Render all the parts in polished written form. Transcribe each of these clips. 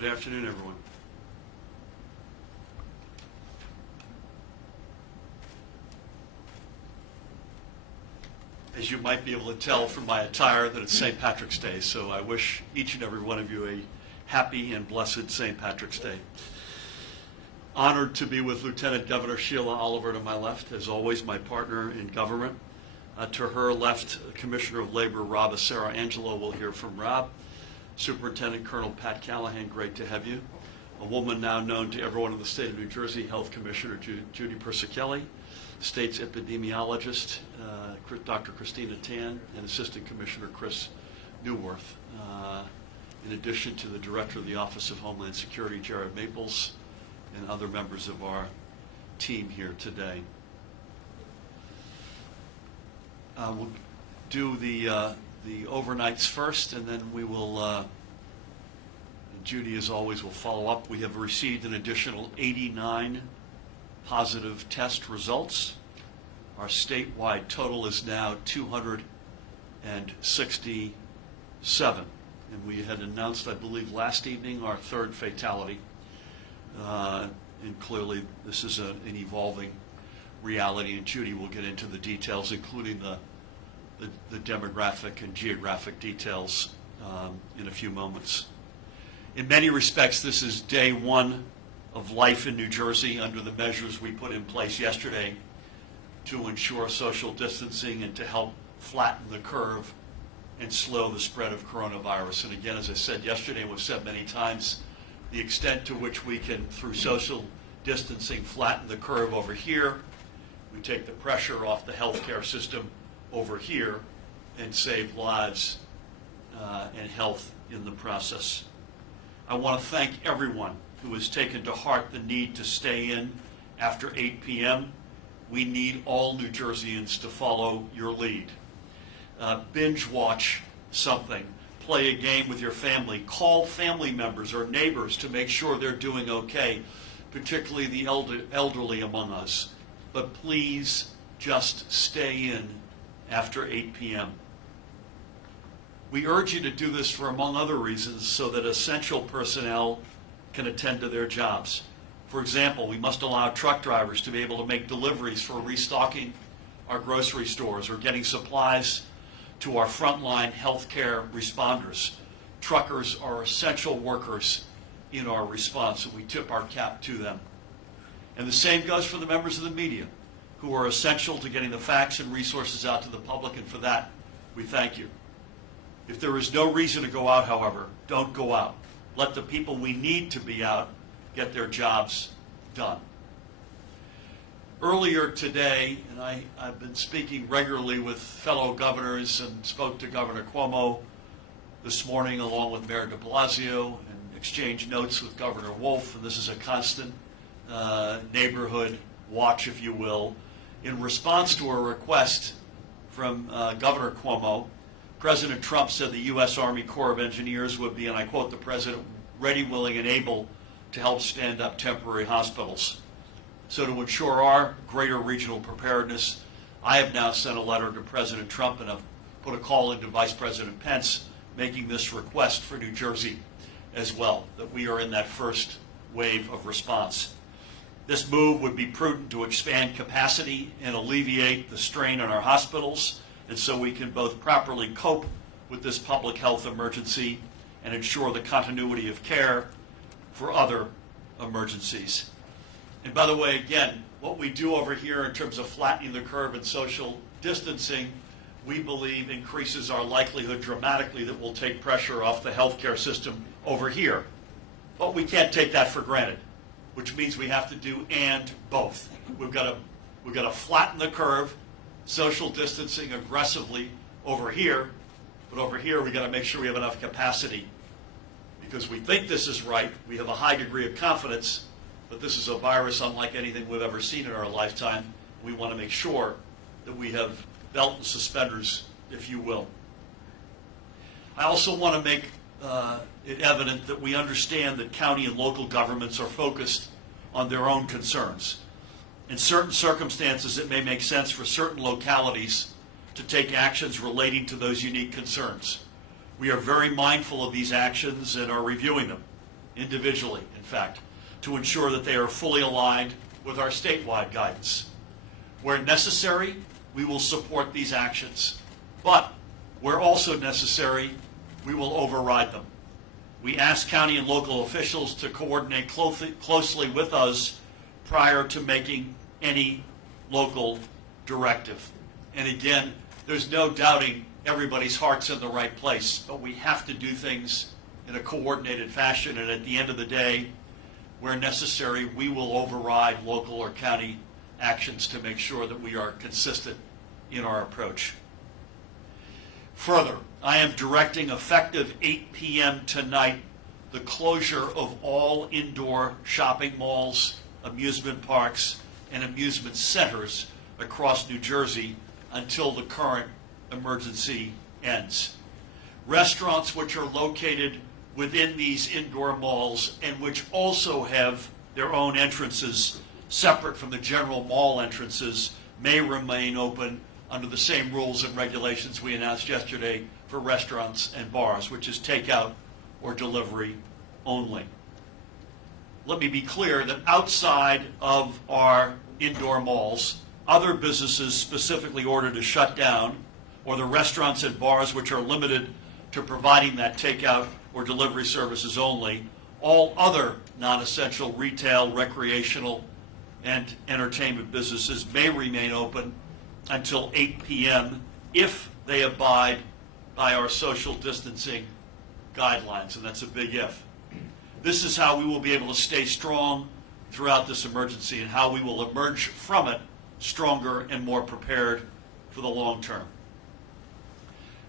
Good afternoon, everyone. As you might be able to tell from my attire that it's St. Patrick's Day, so I wish each and every one of you a happy and blessed St. Patrick's Day. Honored to be with Lieutenant Governor Sheila Oliver to my left, as always my partner in government. To her left, Commissioner of Labor Rob Angelo. We'll hear from Rob. Superintendent Colonel Pat Callahan, great to have you. A woman now known to everyone in the state of New Jersey, Health Commissioner Judy Persichelli, State's epidemiologist Dr. Christina Tan, and Assistant Commissioner Chris Newworth. In addition to the Director of the Office of Homeland Security, Jared Maples, and other members of our team here today. We'll do the overnights first, and then we will, Judy as always will follow up. We have received an additional 89 positive test results. Our statewide total is now 267. And we had announced, I believe, last evening our third fatality. And clearly this is an evolving reality, and Judy will get into the details, including the demographic and geographic details in a few moments. In many respects, this is day one of life in New Jersey under the measures we put in place yesterday to ensure social distancing and to help flatten the curve and slow the spread of coronavirus. And again, as I said yesterday and was said many times, the extent to which we can, through social distancing, flatten the curve over here, we take the pressure off the healthcare system over here and save lives and health in the process. I want to thank everyone who has taken to heart the need to stay in after 8 p.m. We need all New Jerseyans to follow your lead. Binge watch something, play a game with your family, call family members or neighbors to make sure they're doing okay, particularly the elderly among us. But please just stay in after 8 p.m. We urge you to do this for, among other reasons, so that essential personnel can attend to their jobs. For example, we must allow truck drivers to be able to make deliveries for restocking our grocery stores or getting supplies to our frontline healthcare responders. Truckers are essential workers in our response, and we tip our cap to them. And the same goes for the members of the media, who are essential to getting the facts and resources out to the public, and for that, we thank you. If there is no reason to go out, however, don't go out. Let the people we need to be out get their jobs done. Earlier today, and I've been speaking regularly with fellow governors and spoke to Governor Cuomo this morning along with Mayor de Blasio and exchanged notes with Governor Wolf, and this is a constant neighborhood watch, if you will. In response to a request from Governor Cuomo, President Trump said the U.S. Army Corps of Engineers would be, and I quote the President, ready, willing, and able to help stand up temporary hospitals. So to ensure our greater regional preparedness, I have now sent a letter to President Trump and I've put a call into Vice President Pence making this request for New Jersey as well, that we are in that first wave of response. This move would be prudent to expand capacity and alleviate the strain on our hospitals, and so we can both properly cope with this public health emergency and ensure the continuity of care for other emergencies. And by the way, again, what we do over here in terms of flattening the curve and social distancing, we believe increases our likelihood dramatically that we'll take pressure off the healthcare system over here. But we can't take that for granted, which means we have to do and both. We've got to flatten the curve, social distancing aggressively over here, but over here we've got to make sure we have enough capacity because we think this is right. We have a high degree of confidence, but this is a virus unlike anything we've ever seen in our lifetime. We want to make sure that we have belt and suspenders, if you will. I also want to make it evident that we understand that county and local governments are focused on their own concerns. In certain circumstances, it may make sense for certain localities to take actions relating to those unique concerns. We are very mindful of these actions and are reviewing them. individually, in fact, to ensure that they are fully aligned with our statewide guidance. Where necessary, we will support these actions, but where also necessary, we will override them. We ask county and local officials to coordinate closely with us prior to making any local directive. And again, there's no doubting everybody's heart's in the right place, but we have to do things in a coordinated fashion, and at the end of the day, where necessary, we will override local or county actions to make sure that we are consistent in our approach. Further, I am directing effective 8 p.m. tonight the closure of all indoor shopping malls, amusement parks, and amusement centers across New Jersey until the current emergency ends. Restaurants which are located within these indoor malls and which also have their own entrances separate from the general mall entrances may remain open under the same rules and regulations we announced yesterday for restaurants and bars, which is takeout or delivery only. Let me be clear that outside of our indoor malls, other businesses specifically ordered to shut down, or the restaurants and bars which are limited to providing that takeout or delivery services only, all other non-essential retail, recreational, and entertainment businesses may remain open until 8 p.m. if they abide by our social distancing guidelines, and that's a big if. This is how we will be able to stay strong throughout this emergency and how we will emerge from it stronger and more prepared for the long term.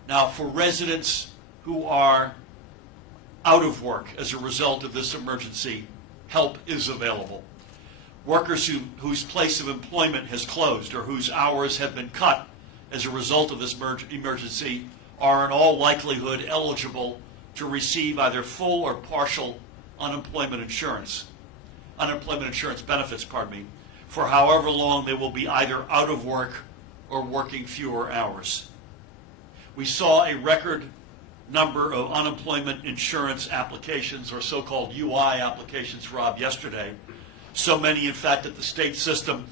Now, for residents who are out of work as a result of this emergency, help is available. Workers whose place of employment has closed or whose hours have been cut as a result of this emergency are in all likelihood eligible to receive either full or partial unemployment insurance benefits, for however long they will be either out of work or working fewer hours. We saw a record number of unemployment insurance applications, or so-called UI applications, Rob, yesterday. So many, in fact, that the state system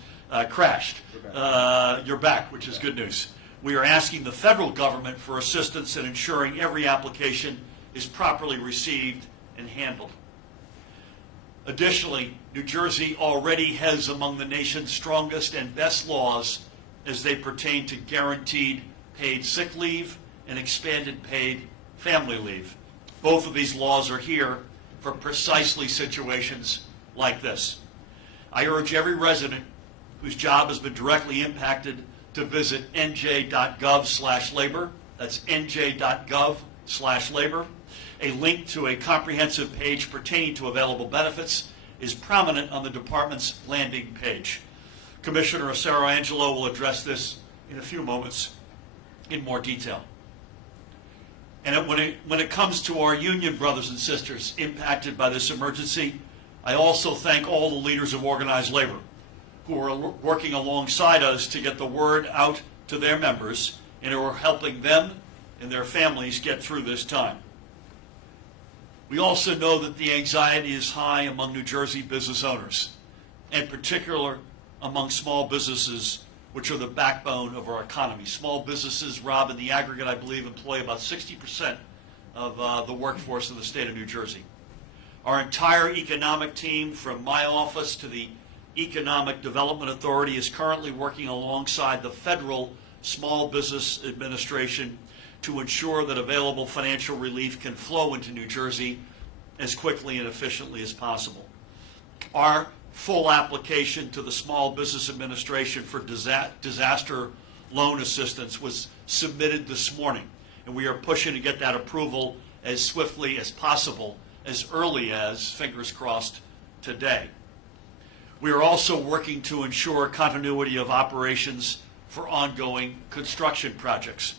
crashed. You're back, which is good news. We are asking the federal government for assistance in ensuring every application is properly received and handled. Additionally, New Jersey already has among the nation's strongest and best laws as they pertain to guaranteed paid sick leave and expanded paid family leave. Both of these laws are here for precisely situations like this. I urge every resident whose job has been directly impacted to visit NJ.gov/labor. That's NJ.gov/labor. A link to a comprehensive page pertaining to available benefits is prominent on the department's landing page. Commissioner Sarangelo will address this in a few moments in more detail. And when it comes to our union brothers and sisters impacted by this emergency, I also thank all the leaders of organized labor who are working alongside us to get the word out to their members and who are helping them and their families get through this time. We also know that the anxiety is high among New Jersey business owners, in particular among small businesses, which are the backbone of our economy. Small businesses, Rob, in the aggregate, I believe, employ about 60% of the workforce in the state of New Jersey. Our entire economic team, from my office to the Economic Development Authority, is currently working alongside the Federal Small Business Administration to ensure that available financial relief can flow into New Jersey as quickly and efficiently as possible. Our full application to the Small Business Administration for disaster loan assistance was submitted this morning, and we are pushing to get that approval as swiftly as possible, as early as, fingers crossed, today. We are also working to ensure continuity of operations for ongoing construction projects.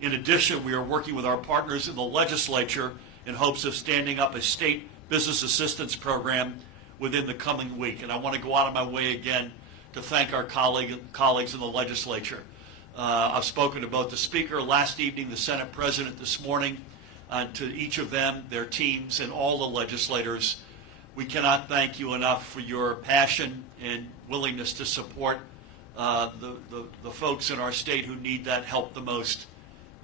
In addition, we are working with our partners in the legislature in hopes of standing up a state business assistance program within the coming week. And I want to go out of my way again to thank our colleagues in the legislature. I've spoken to both the Speaker last evening, the Senate President this morning. to each of them, their teams, and all the legislators. We cannot thank you enough for your passion and willingness to support the folks in our state who need that help the most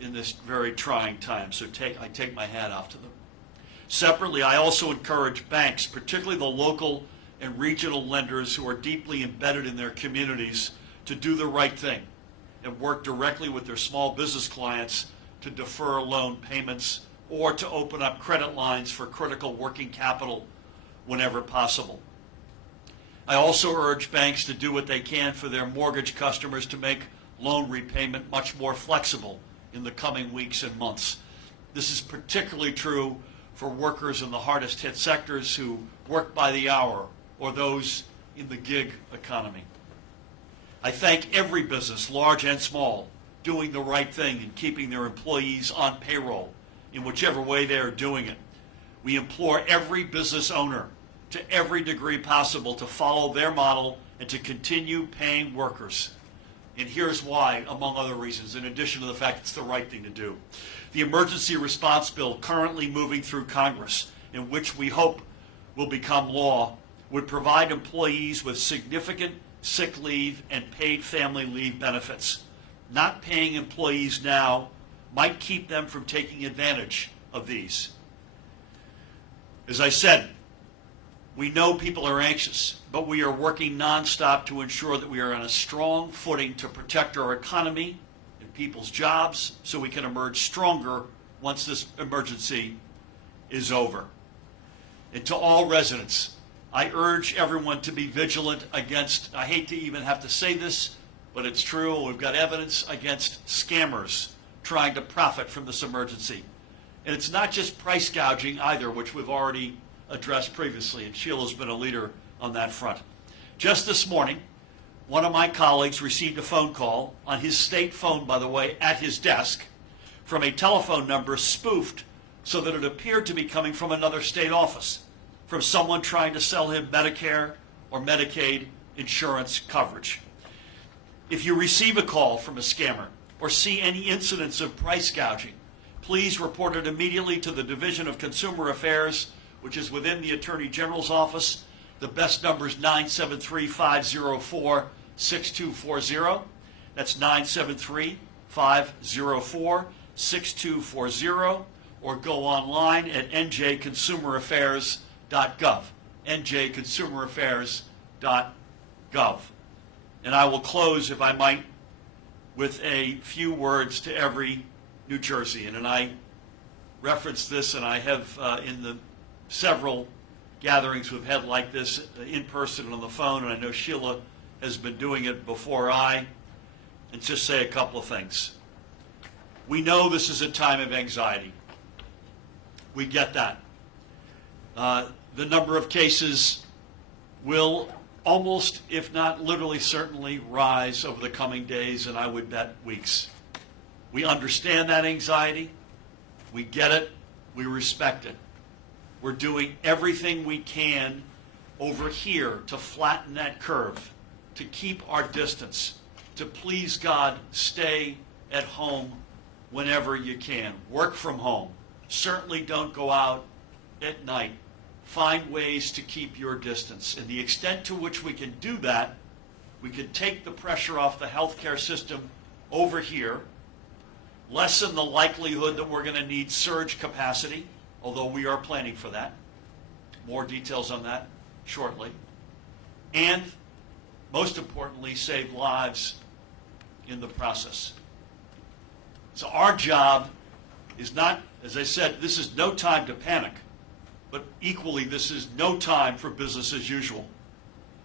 in this very trying time. So I take my hat off to them. Separately, I also encourage banks, particularly the local and regional lenders who are deeply embedded in their communities, to do the right thing and work directly with their small business clients to defer loan payments or to open up credit lines for critical working capital whenever possible. I also urge banks to do what they can for their mortgage customers to make loan repayment much more flexible in the coming weeks and months. This is particularly true for workers in the hardest hit sectors who work by the hour or those in the gig economy. I thank every business, large and small, doing the right thing and keeping their employees on payroll in whichever way they are doing it. We implore every business owner to every degree possible to follow their model and to continue paying workers. And here's why, among other reasons, in addition to the fact it's the right thing to do. The emergency response bill currently moving through Congress, in which we hope will become law, would provide employees with significant sick leave and paid family leave benefits. Not paying employees now might keep them from taking advantage of these. As I said, we know people are anxious, but we are working nonstop to ensure that we are on a strong footing to protect our economy and people's jobs so we can emerge stronger once this emergency is over. And to all residents, I urge everyone to be vigilant against, I hate to even have to say this, but it's true, we've got evidence against scammers trying to profit from this emergency. And it's not just price gouging either, which we've already addressed previously, and Sheila's been a leader on that front. Just this morning, one of my colleagues received a phone call on his state phone, by the way, at his desk, from a telephone number spoofed so that it appeared to be coming from another state office, from someone trying to sell him Medicare or Medicaid insurance coverage. If you receive a call from a scammer or see any incidents of price gouging, please report it immediately to the Division of Consumer Affairs, which is within the Attorney General's office. The best number is 973-504-6240. That's 973-504-6240, or go online at NJ.com. NJConsumerAffairs.gov. And I will close, if I might, with a few words to every New Jerseyan. And I referenced this, and I have in the several gatherings we've had like this, in person and on the phone, and I know Sheila has been doing it before and just say a couple of things. We know this is a time of anxiety. We get that. The number of cases will almost, if not literally, certainly rise over the coming days, and I would bet weeks. We understand that anxiety. We get it. We respect it. We're doing everything we can over here to flatten that curve, to keep our distance, to please God, stay at home whenever you can. Work from home. Certainly don't go out at night. Find ways to keep your distance. And the extent to which we can do that, we can take the pressure off the healthcare system over here, lessen the likelihood that we're going to need surge capacity, although we are planning for that. More details on that shortly. And, most importantly, save lives in the process. So our job is not, as I said, this is no time to panic, but equally this is no time for business as usual.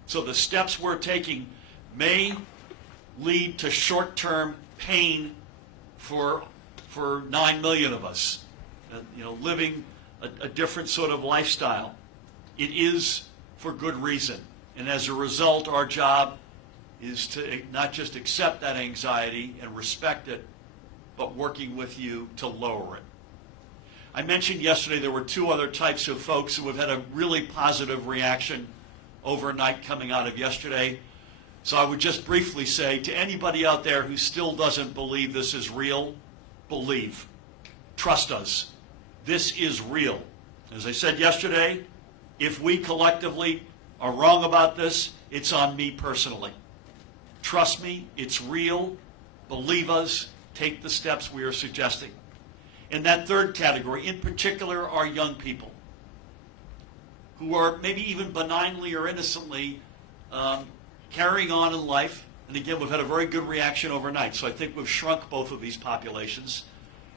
So the steps we're taking may lead to short-term pain for 9 million of us, living a different sort of lifestyle. It is for good reason. And as a result, our job is to not just accept that anxiety and respect it, but working with you to lower it. I mentioned yesterday there were two other types of folks who have had a really positive reaction overnight coming out of yesterday. So I would just briefly say to anybody out there who still doesn't believe this is real, believe. Trust us. This is real. As I said yesterday, if we collectively are wrong about this, it's on me personally. Trust me, it's real. Believe us. Take the steps we are suggesting. In that third category, in particular, are young people who are maybe even benignly or innocently carrying on in life. And again, we've had a very good reaction overnight. So I think we've shrunk both of these populations.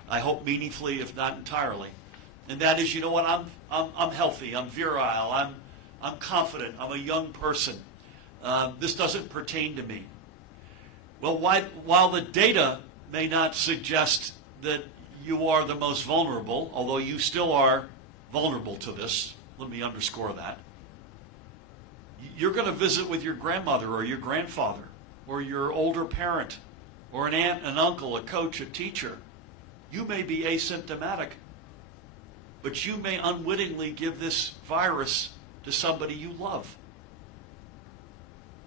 I hope meaningfully, if not entirely. And that is, you know what? I'm healthy. I'm virile. I'm confident. I'm a young person. This doesn't pertain to me. Well, while the data may not suggest that you are the most vulnerable, although you still are vulnerable to this, let me underscore that. You're going to visit with your grandmother or your grandfather or your older parent or an aunt, an uncle, a coach, a teacher. You may be asymptomatic, but you may unwittingly give this virus to somebody you love.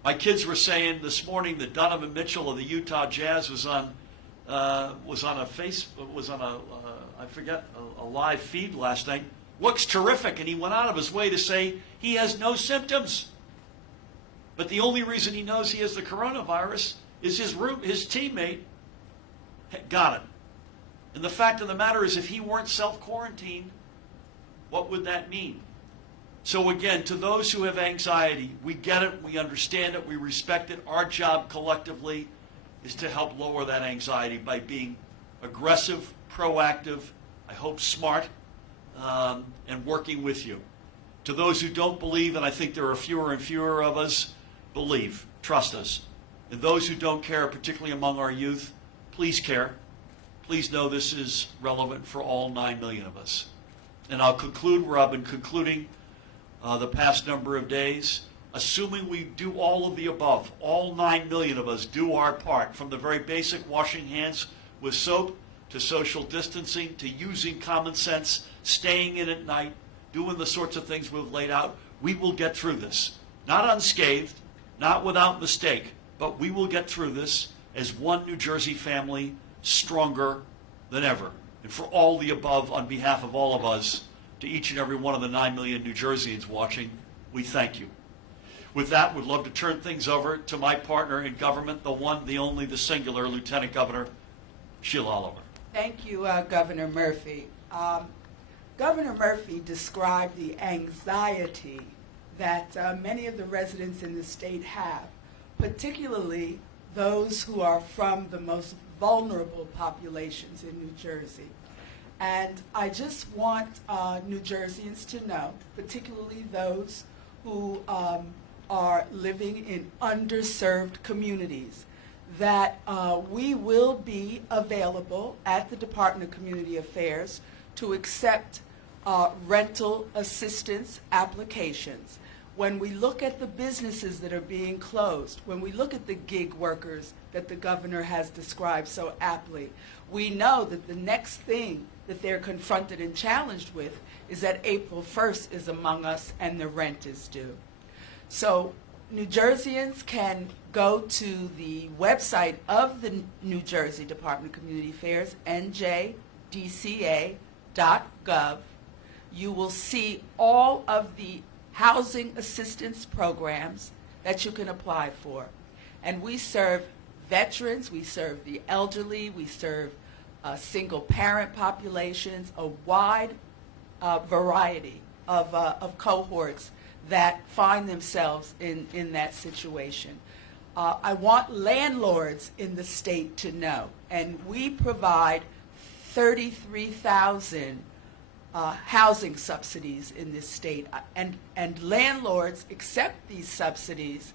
My kids were saying this morning that Donovan Mitchell of the Utah Jazz was on a live feed last night. Looks terrific, and he went out of his way to say he has no symptoms. But the only reason he knows he has the coronavirus is his teammate got it. And the fact of the matter is, if he weren't self-quarantined, what would that mean? So again, to those who have anxiety, we get it, we understand it, we respect it. Our job collectively is to help lower that anxiety by being aggressive, proactive, I hope smart, and working with you. To those who don't believe, and I think there are fewer and fewer of us, believe, trust us. And those who don't care, particularly among our youth, please care. Please know this is relevant for all 9 million of us. And I'll conclude where I've been concluding the past number of days. Assuming we do all of the above, all 9 million of us do our part, from the very basic washing hands with soap to social distancing to using common sense, staying in at night, doing the sorts of things we've laid out, we will get through this. Not unscathed, not without mistake, but we will get through this as one New Jersey family, stronger than ever. And for all the above, on behalf of all of us, to each and every one of the 9 million New Jerseyans watching, we thank you. With that, we'd love to turn things over to my partner in government, the one, the only, the singular, Lieutenant Governor Sheila Oliver. Thank you, Governor Murphy. Governor Murphy described the anxiety that many of the residents in the state have, particularly those who are from the most vulnerable populations in New Jersey. And I just want New Jerseyans to know, particularly those who are living in underserved communities, that we will be available at the Department of Community Affairs to accept rental assistance applications. When we look at the businesses that are being closed, when we look at the gig workers that the governor has described so aptly, we know that the next thing that they're confronted and challenged with is that April 1st is among us and the rent is due. So New Jerseyans can go to the website of the New Jersey Department of Community Affairs, NJ.com. You will see all of the housing assistance programs that you can apply for. And we serve veterans, we serve the elderly, we serve single parent populations, a wide variety of cohorts that find themselves in that situation. I want landlords in the state to know, and we provide 33,000 housing subsidies in this state, and landlords accept these subsidies,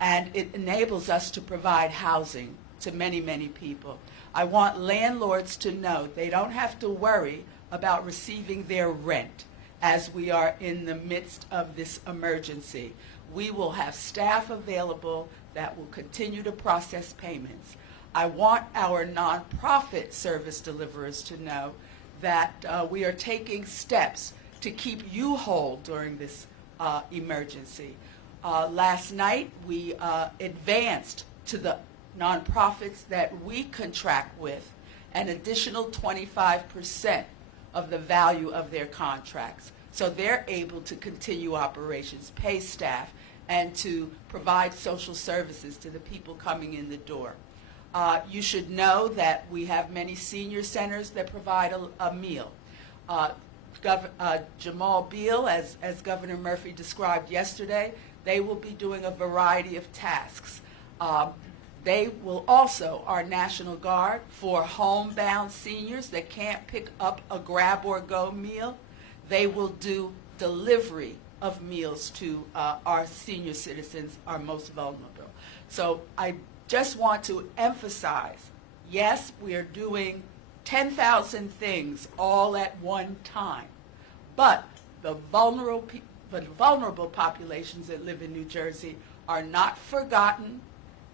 and it enables us to provide housing to many, many people. I want landlords to know they don't have to worry about receiving their rent as we are in the midst of this emergency. We will have staff available that will continue to process payments. I want our nonprofit service deliverers to know that we are taking steps to keep you whole during this emergency. Last night, we advanced to the nonprofits that we contract with an additional 25% of the value of their contracts. So they're able to continue operations, pay staff, and to provide social services to the people coming in the door. You should know that we have many senior centers that provide a meal. Jamal Beal, as Governor Murphy described yesterday, they will be doing a variety of tasks. They will also, our National Guard, for homebound seniors that can't pick up a grab-or-go meal, they will do delivery of meals to our senior citizens, our most vulnerable. So I just want to emphasize, yes, we are doing 10,000 things all at one time, but the vulnerable populations that live in New Jersey are not forgotten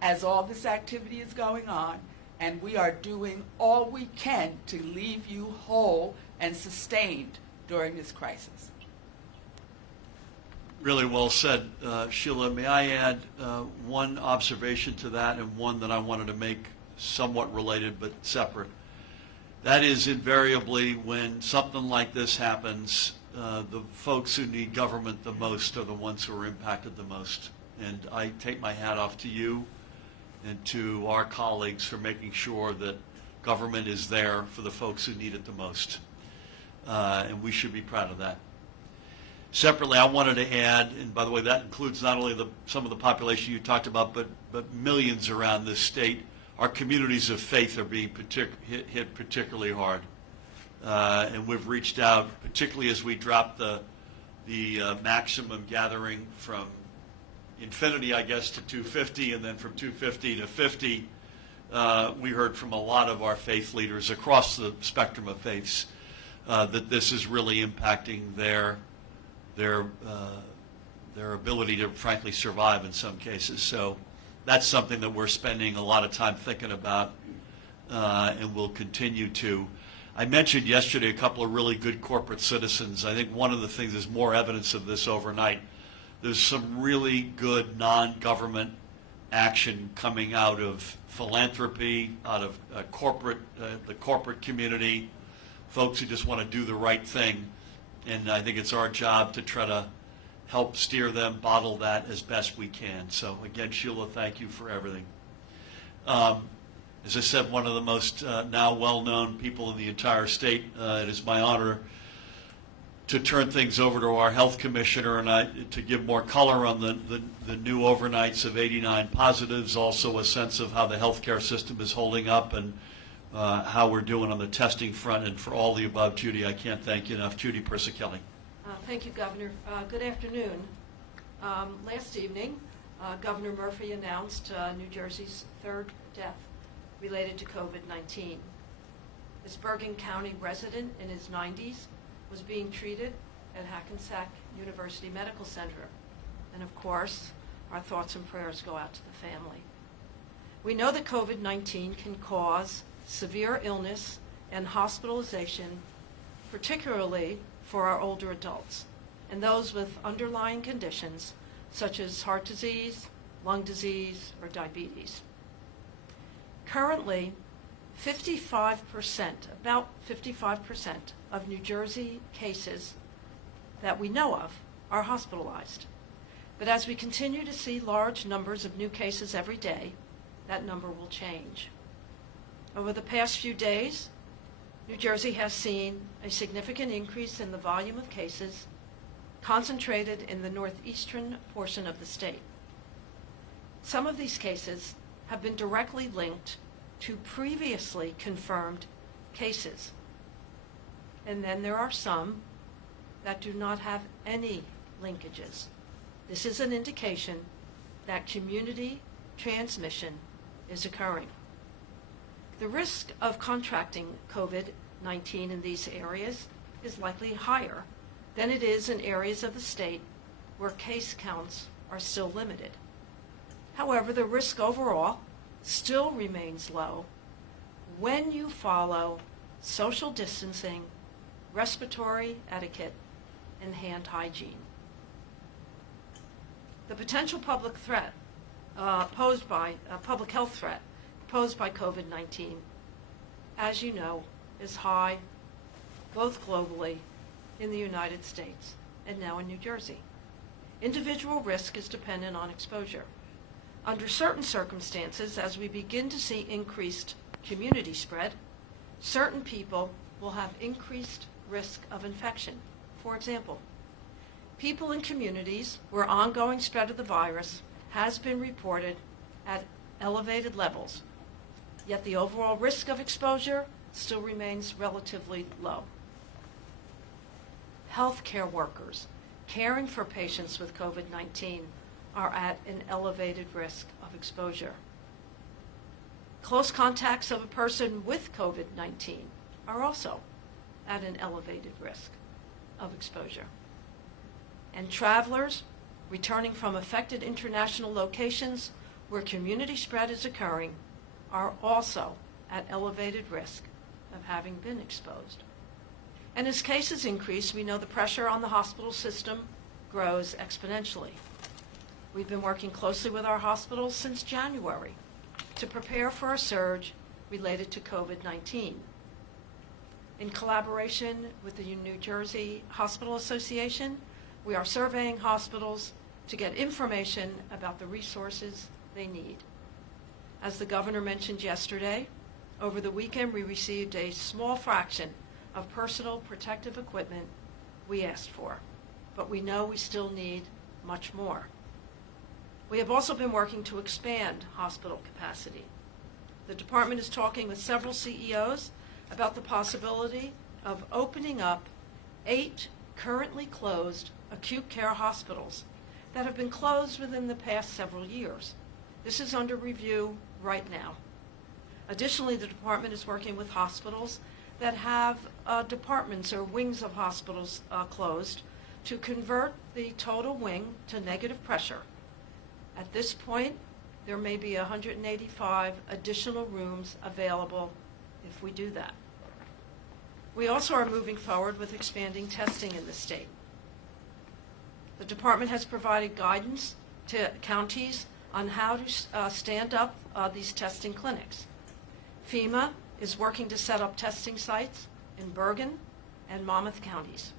as all this activity is going on, and we are doing all we can to leave you whole and sustained during this crisis. Really well said, Sheila. May I add one observation to that, and one that I wanted to make somewhat related but separate? That is, invariably when something like this happens, the folks who need government the most are the ones who are impacted the most. And I take my hat off to you and to our colleagues for making sure that government is there for the folks who need it the most. And we should be proud of that. Separately, I wanted to add, and by the way, that includes not only some of the population you talked about, but millions around this state. Our communities of faith are being hit particularly hard. And we've reached out, particularly as we dropped the maximum gathering from infinity, I guess, to 250, and then from 250 to 50. We heard from a lot of our faith leaders across the spectrum of faiths that this is really impacting their ability to frankly survive in some cases. So that's something that we're spending a lot of time thinking about, and will continue to. I mentioned yesterday a couple of really good corporate citizens. I think one of the things is more evidence of this overnight. There's some really good non-government action coming out of philanthropy, out of the corporate community, folks who just want to do the right thing. And I think it's our job to try to help steer them, bottle that as best we can. So again, Sheila, thank you for everything. As I said, one of the most now well-known people in the entire state, it is my honor to turn things over to our health commissioner and to give more color on the new overnights of 89 positives, also a sense of how the healthcare system is holding up and how we're doing on the testing front. And for all the above, Judy, I can't thank you enough. Judy Persicelli. Thank you, Governor. Good afternoon. Last evening, Governor Murphy announced New Jersey's third death related to COVID-19. This Bergen County resident in his 90s was being treated at Hackensack University Medical Center. And of course, our thoughts and prayers go out to the family. We know that COVID-19 can cause severe illness and hospitalization, particularly for our older adults and those with underlying conditions such as heart disease, lung disease, or diabetes. Currently, about 55% of New Jersey cases that we know of are hospitalized. But as we continue to see large numbers of new cases every day, that number will change. Over the past few days, New Jersey has seen a significant increase in the volume of cases concentrated in the northeastern portion of the state. Some of these cases have been directly linked to previously confirmed cases. And then there are some that do not have any linkages. This is an indication that community transmission is occurring. The risk of contracting COVID-19 in these areas is likely higher than it is in areas of the state where case counts are still limited. However, the risk overall still remains low when you follow social distancing, respiratory etiquette, and hand hygiene. The potential public threat public health threat posed by COVID-19, as you know, is high, both globally, in the United States, and now in New Jersey. Individual risk is dependent on exposure. Under certain circumstances, as we begin to see increased community spread, certain people will have increased risk of infection. For example, people in communities where ongoing spread of the virus has been reported at elevated levels, yet the overall risk of exposure still remains relatively low. Healthcare workers caring for patients with COVID-19 are at an elevated risk of exposure. Close contacts of a person with COVID-19 are also at an elevated risk of exposure. And travelers returning from affected international locations where community spread is occurring are also at elevated risk of having been exposed. And as cases increase, we know the pressure on the hospital system grows exponentially. We've been working closely with our hospitals since January to prepare for a surge related to COVID-19. In collaboration with the New Jersey Hospital Association, we are surveying hospitals to get information about the resources they need. As the governor mentioned yesterday, over the weekend we received a small fraction of personal protective equipment we asked for, but we know we still need much more. We have also been working to expand hospital capacity. The department is talking with several CEOs about the possibility of opening up 8 currently closed acute care hospitals that have been closed within the past several years. This is under review right now. Additionally, the department is working with hospitals that have departments or wings of hospitals closed to convert the total wing to negative pressure. At this point, there may be 185 additional rooms available if we do that. We also are moving forward with expanding testing in the state. The department has provided guidance to counties on how to stand up these testing clinics. FEMA is working to set up testing sites in Bergen and Monmouth counties.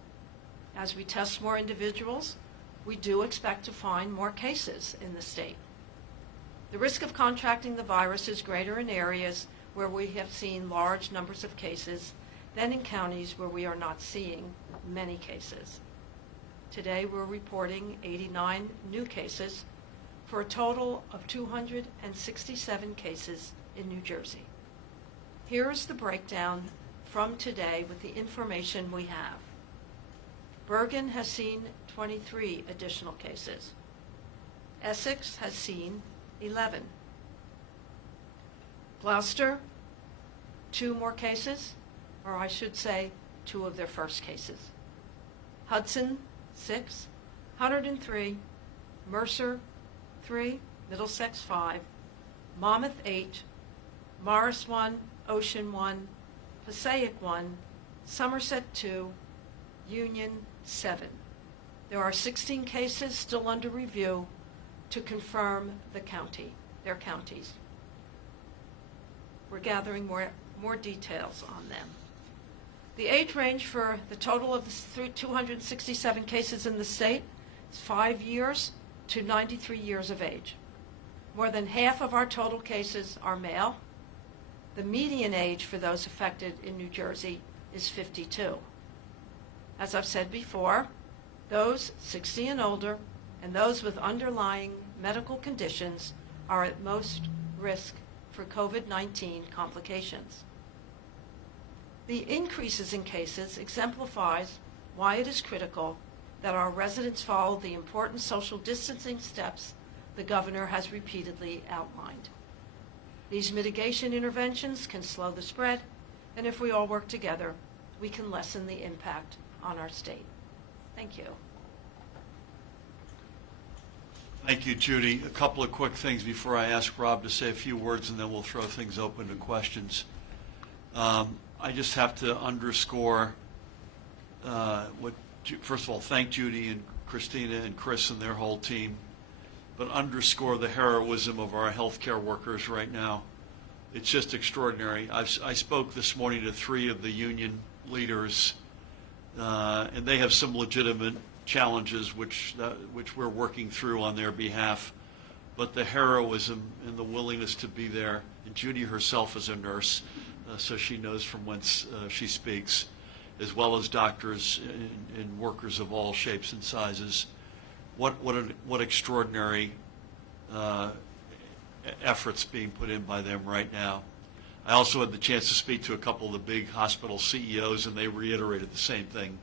As we test more individuals, we do expect to find more cases in the state. The risk of contracting the virus is greater in areas where we have seen large numbers of cases than in counties where we are not seeing many cases. Today we're reporting 89 new cases for a total of 267 cases in New Jersey. Here is the breakdown from today with the information we have. Bergen has seen 23 additional cases. Essex has seen 11. Gloucester, 2 more cases, or I should say 2 of their first cases. Hudson, 6, Hunterdon, 3, Mercer, 3, Middlesex, 5, Monmouth, 8, Morris, 1, Ocean, 1, Passaic, 1, Somerset, 2, Union, 7. There are 16 cases still under review to confirm their counties. We're gathering more details on them. The age range for the total of the 267 cases in the state is 5 years to 93 years of age. More than half of our total cases are male. The median age for those affected in New Jersey is 52. As I've said before, those 60 and older and those with underlying medical conditions are at most risk for COVID-19 complications. The increases in cases exemplifies why it is critical that our residents follow the important social distancing steps the governor has repeatedly outlined. These mitigation interventions can slow the spread, and if we all work together, we can lessen the impact on our state. Thank you. Thank you, Judy. A couple of quick things before I ask Rob to say a few words, and then we'll throw things open to questions. I just have to underscore first of all, thank Judy and Christina and Chris and their whole team, but underscore the heroism of our healthcare workers right now. It's just extraordinary. I spoke this morning to 3 of the union leaders and they have some legitimate challenges which we're working through on their behalf. But the heroism and the willingness to be there, and Judy herself is a nurse, so she knows from whence she speaks, as well as doctors and workers of all shapes and sizes. What extraordinary efforts being put in by them right now. I also had the chance to speak to a couple of the big hospital CEOs, and they reiterated the same thing.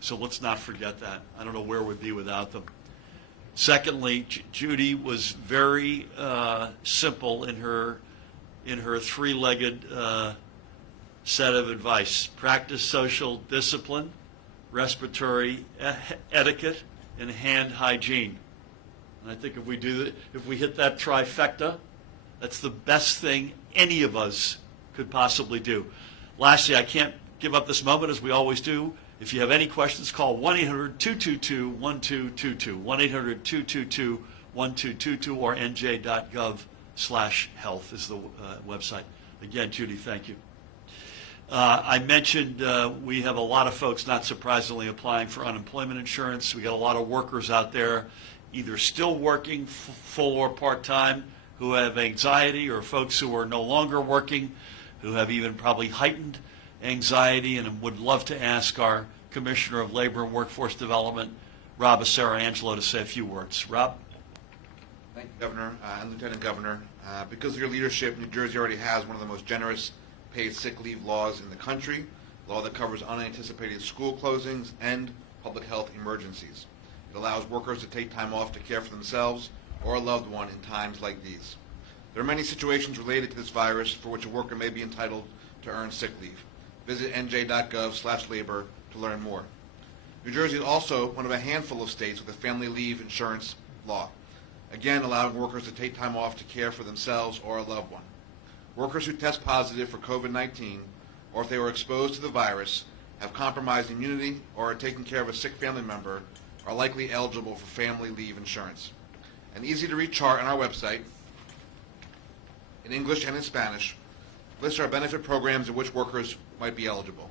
So let's not forget that. I don't know where we'd be without them. Secondly, Judy was very simple in her three-legged set of advice: practice social discipline, respiratory etiquette, and hand hygiene. And I think if we hit that trifecta, that's the best thing any of us could possibly do. Lastly, I can't give up this moment, as we always do. If you have any questions, call 1-800-222-1222, 1-800-222-1222, or NJ.gov/health is the website. Again, Judy, thank you. I mentioned we have a lot of folks, not surprisingly, applying for unemployment insurance. We got a lot of workers out there, either still working full or part-time, who have anxiety, or folks who are no longer working, who have even probably heightened anxiety, and would love to ask our Commissioner of Labor and Workforce Development, Rob Sarangelo, to say a few words. Rob? Thank you, Governor and Lieutenant Governor. Because of your leadership, New Jersey already has one of the most generous paid sick leave laws in the country, a law that covers unanticipated school closings and public health emergencies. It allows workers to take time off to care for themselves or a loved one in times like these. There are many situations related to this virus for which a worker may be entitled to earn sick leave. Visit NJ.gov/labor to learn more. New Jersey is also one of a handful of states with a family leave insurance law, again allowing workers to take time off to care for themselves or a loved one. Workers who test positive for COVID-19, or if they were exposed to the virus, have compromised immunity, or are taking care of a sick family member, are likely eligible for family leave insurance. An easy-to-read chart on our website, in English and in Spanish, lists our benefit programs in which workers might be eligible.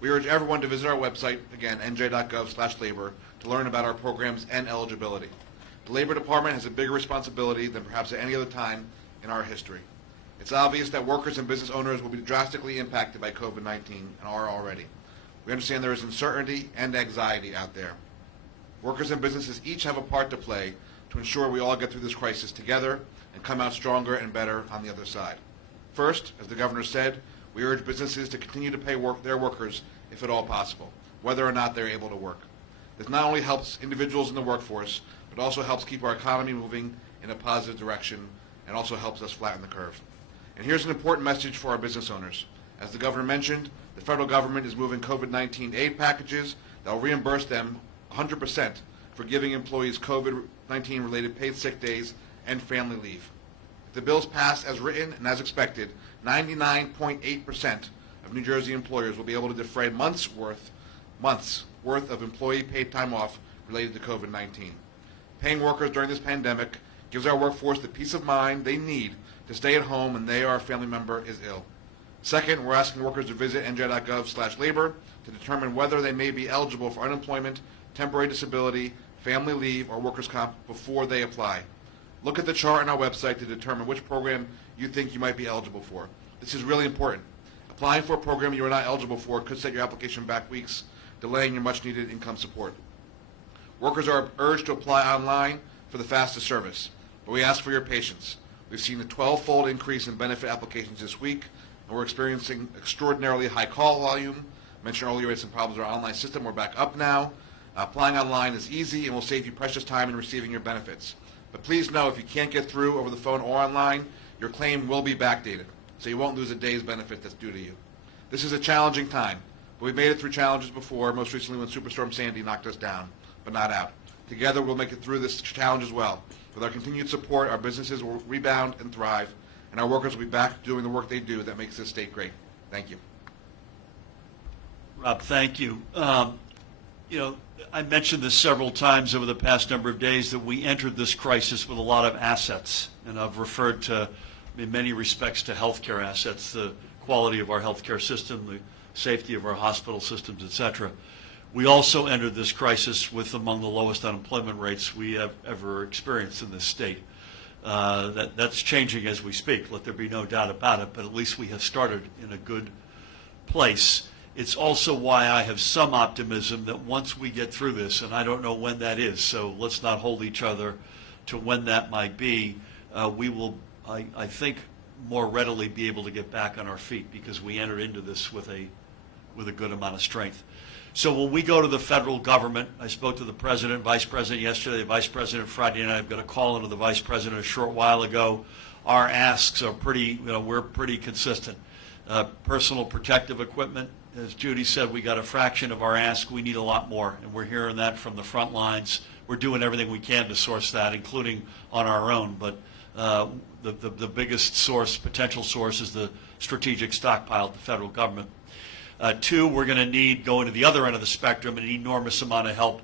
We urge everyone to visit our website, again, nj.gov/labor, to learn about our programs and eligibility. The Labor Department has a bigger responsibility than perhaps at any other time in our history. It's obvious that workers and business owners will be drastically impacted by COVID-19 and are already. We understand there is uncertainty and anxiety out there. Workers and businesses each have a part to play to ensure we all get through this crisis together and come out stronger and better on the other side. First, as the Governor said, we urge businesses to continue to pay their workers if at all possible, whether or not they're able to work. This not only helps individuals in the workforce, but also helps keep our economy moving in a positive direction and also helps us flatten the curve. And here's an important message for our business owners. As the Governor mentioned, the federal government is moving COVID-19 aid packages that will reimburse them 100% for giving employees COVID-19 related paid sick days and family leave. If the bills pass as written and as expected, 99.8% of New Jersey employers will be able to defray months worth of employee paid time off related to COVID-19. Paying workers during this pandemic gives our workforce the peace of mind they need to stay at home when they or a family member is ill. Second, we're asking workers to visit nj.gov/labor to determine whether they may be eligible for unemployment, temporary disability, family leave, or workers' comp before they apply. Look at the chart on our website to determine which program you think you might be eligible for. This is really important. Applying for a program you are not eligible for could set your application back weeks, delaying your much-needed income support. Workers are urged to apply online for the fastest service, but we ask for your patience. We've seen a 12-fold increase in benefit applications this week, and we're experiencing extraordinarily high call volume. I mentioned earlier we had some problems with our online system. We're back up now. Applying online is easy and will save you precious time in receiving your benefits. But please know, if you can't get through over the phone or online, your claim will be backdated, so you won't lose a day's benefit that's due to you. This is a challenging time, but we've made it through challenges before, most recently when Superstorm Sandy knocked us down, but not out. Together, we'll make it through this challenge as well. With our continued support, our businesses will rebound and thrive, and our workers will be back doing the work they do that makes this state great. Thank you. Rob, thank you. I mentioned this several times over the past number of days that we entered this crisis with a lot of assets, and I've referred to, in many respects, to healthcare assets, the quality of our healthcare system, the safety of our hospital systems, et cetera. We also entered this crisis with among the lowest unemployment rates we have ever experienced in this state. That's changing as we speak, let there be no doubt about it, but at least we have started in a good place. It's also why I have some optimism that once we get through this, and I don't know when that is, so let's not hold each other to when that might be, we will, I think, more readily be able to get back on our feet because we entered into this with a good amount of strength. So when we go to the federal government, I spoke to the president, vice president yesterday, the vice president Friday night. I've got a call into the vice president a short while ago. Our asks are pretty, we're pretty consistent. Personal protective equipment, as Judy said, we got a fraction of our ask. We need a lot more, and we're hearing that from the front lines. We're doing everything we can to source that, including on our own. But the biggest source, potential source, is the strategic stockpile at the federal government. Two, we're going to need, going to the other end of the spectrum, an enormous amount of help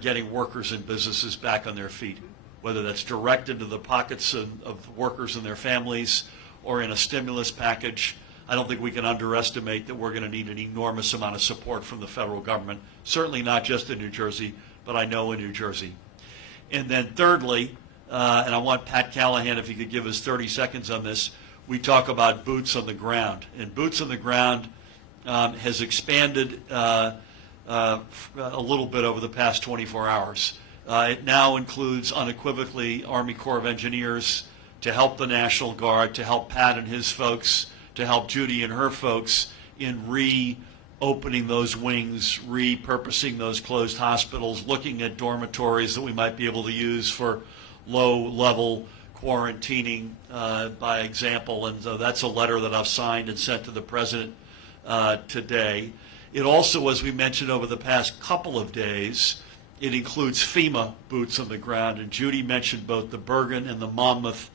getting workers and businesses back on their feet, whether that's direct into the pockets of workers and their families or in a stimulus package. I don't think we can underestimate that we're going to need an enormous amount of support from the federal government, certainly not just in New Jersey, but I know in New Jersey. And then thirdly, and I want Pat Callahan, if he could give us 30 seconds on this, we talk about boots on the ground. And boots on the ground has expanded a little bit over the past 24 hours. It now includes unequivocally Army Corps of Engineers to help the National Guard, to help Pat and his folks, to help Judy and her folks in reopening those wings, repurposing those closed hospitals, looking at dormitories that we might be able to use for low-level quarantining, by example. And so that's a letter that I've signed and sent to the President today. It also, as we mentioned over the past couple of days, it includes FEMA boots on the ground. And Judy mentioned both the Bergen and the Monmouth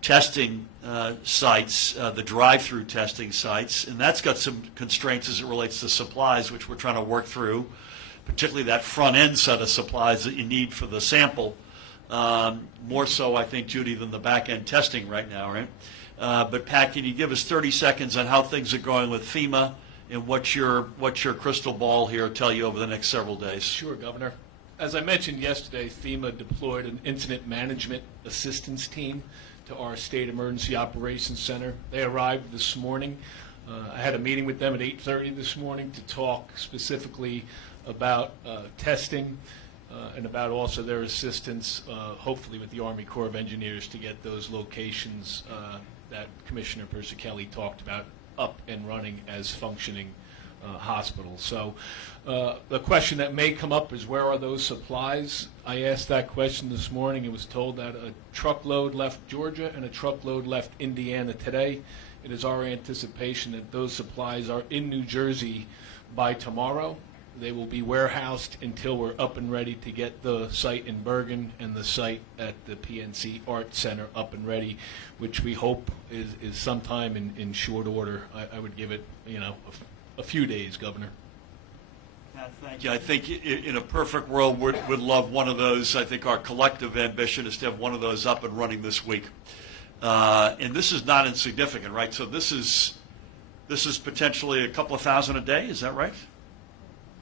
testing sites, the drive-through testing sites, and that's got some constraints as it relates to supplies, which we're trying to work through, particularly that front-end set of supplies that you need for the sample. More so, I think, Judy, than the back-end testing right now, right? But Pat, can you give us 30 seconds on how things are going with FEMA and what's your crystal ball here tell you over the next several days? Sure, Governor. As I mentioned yesterday, FEMA deployed an incident management assistance team to our State Emergency Operations Center. They arrived this morning. I had a meeting with them at 8:30 this morning to talk specifically about testing and about also their assistance, hopefully with the Army Corps of Engineers, to get those locations that Commissioner Persicelli talked about up and running as functioning hospitals. So the question that may come up is, where are those supplies? I asked that question this morning. It was told that a truckload left Georgia and a truckload left Indiana today. It is our anticipation that those supplies are in New Jersey by tomorrow. They will be warehoused until we're up and ready to get the site in Bergen and the site at the PNC Art Center up and ready, which we hope is sometime in short order. I would give it, a few days, Governor. Thank you. I think in a perfect world, we'd love one of those. I think our collective ambition is to have one of those up and running this week. And this is not insignificant, right? So this is potentially a couple of thousand a day. Is that right?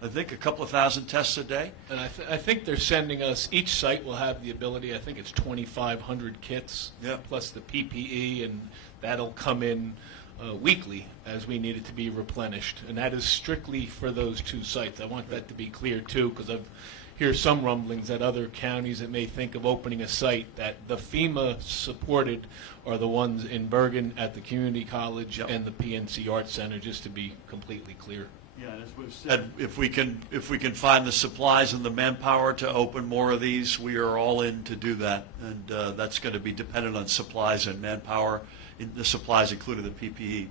I think a couple of thousand tests a day. And I think they're sending us, each site will have the ability, I think it's 2,500 kits, plus the PPE, and that'll come in weekly as we need it to be replenished. And that is strictly for those two sites. I want that to be clear, too, because I've hear some rumblings that other counties that may think of opening a site that the FEMA supported are the ones in Bergen at the community college and the PNC Art Center, just to be completely clear. Yeah, as we've said, if we can find the supplies and the manpower to open more of these, we are all in to do that, and that's going to be dependent on supplies and manpower. The supplies including the PPE.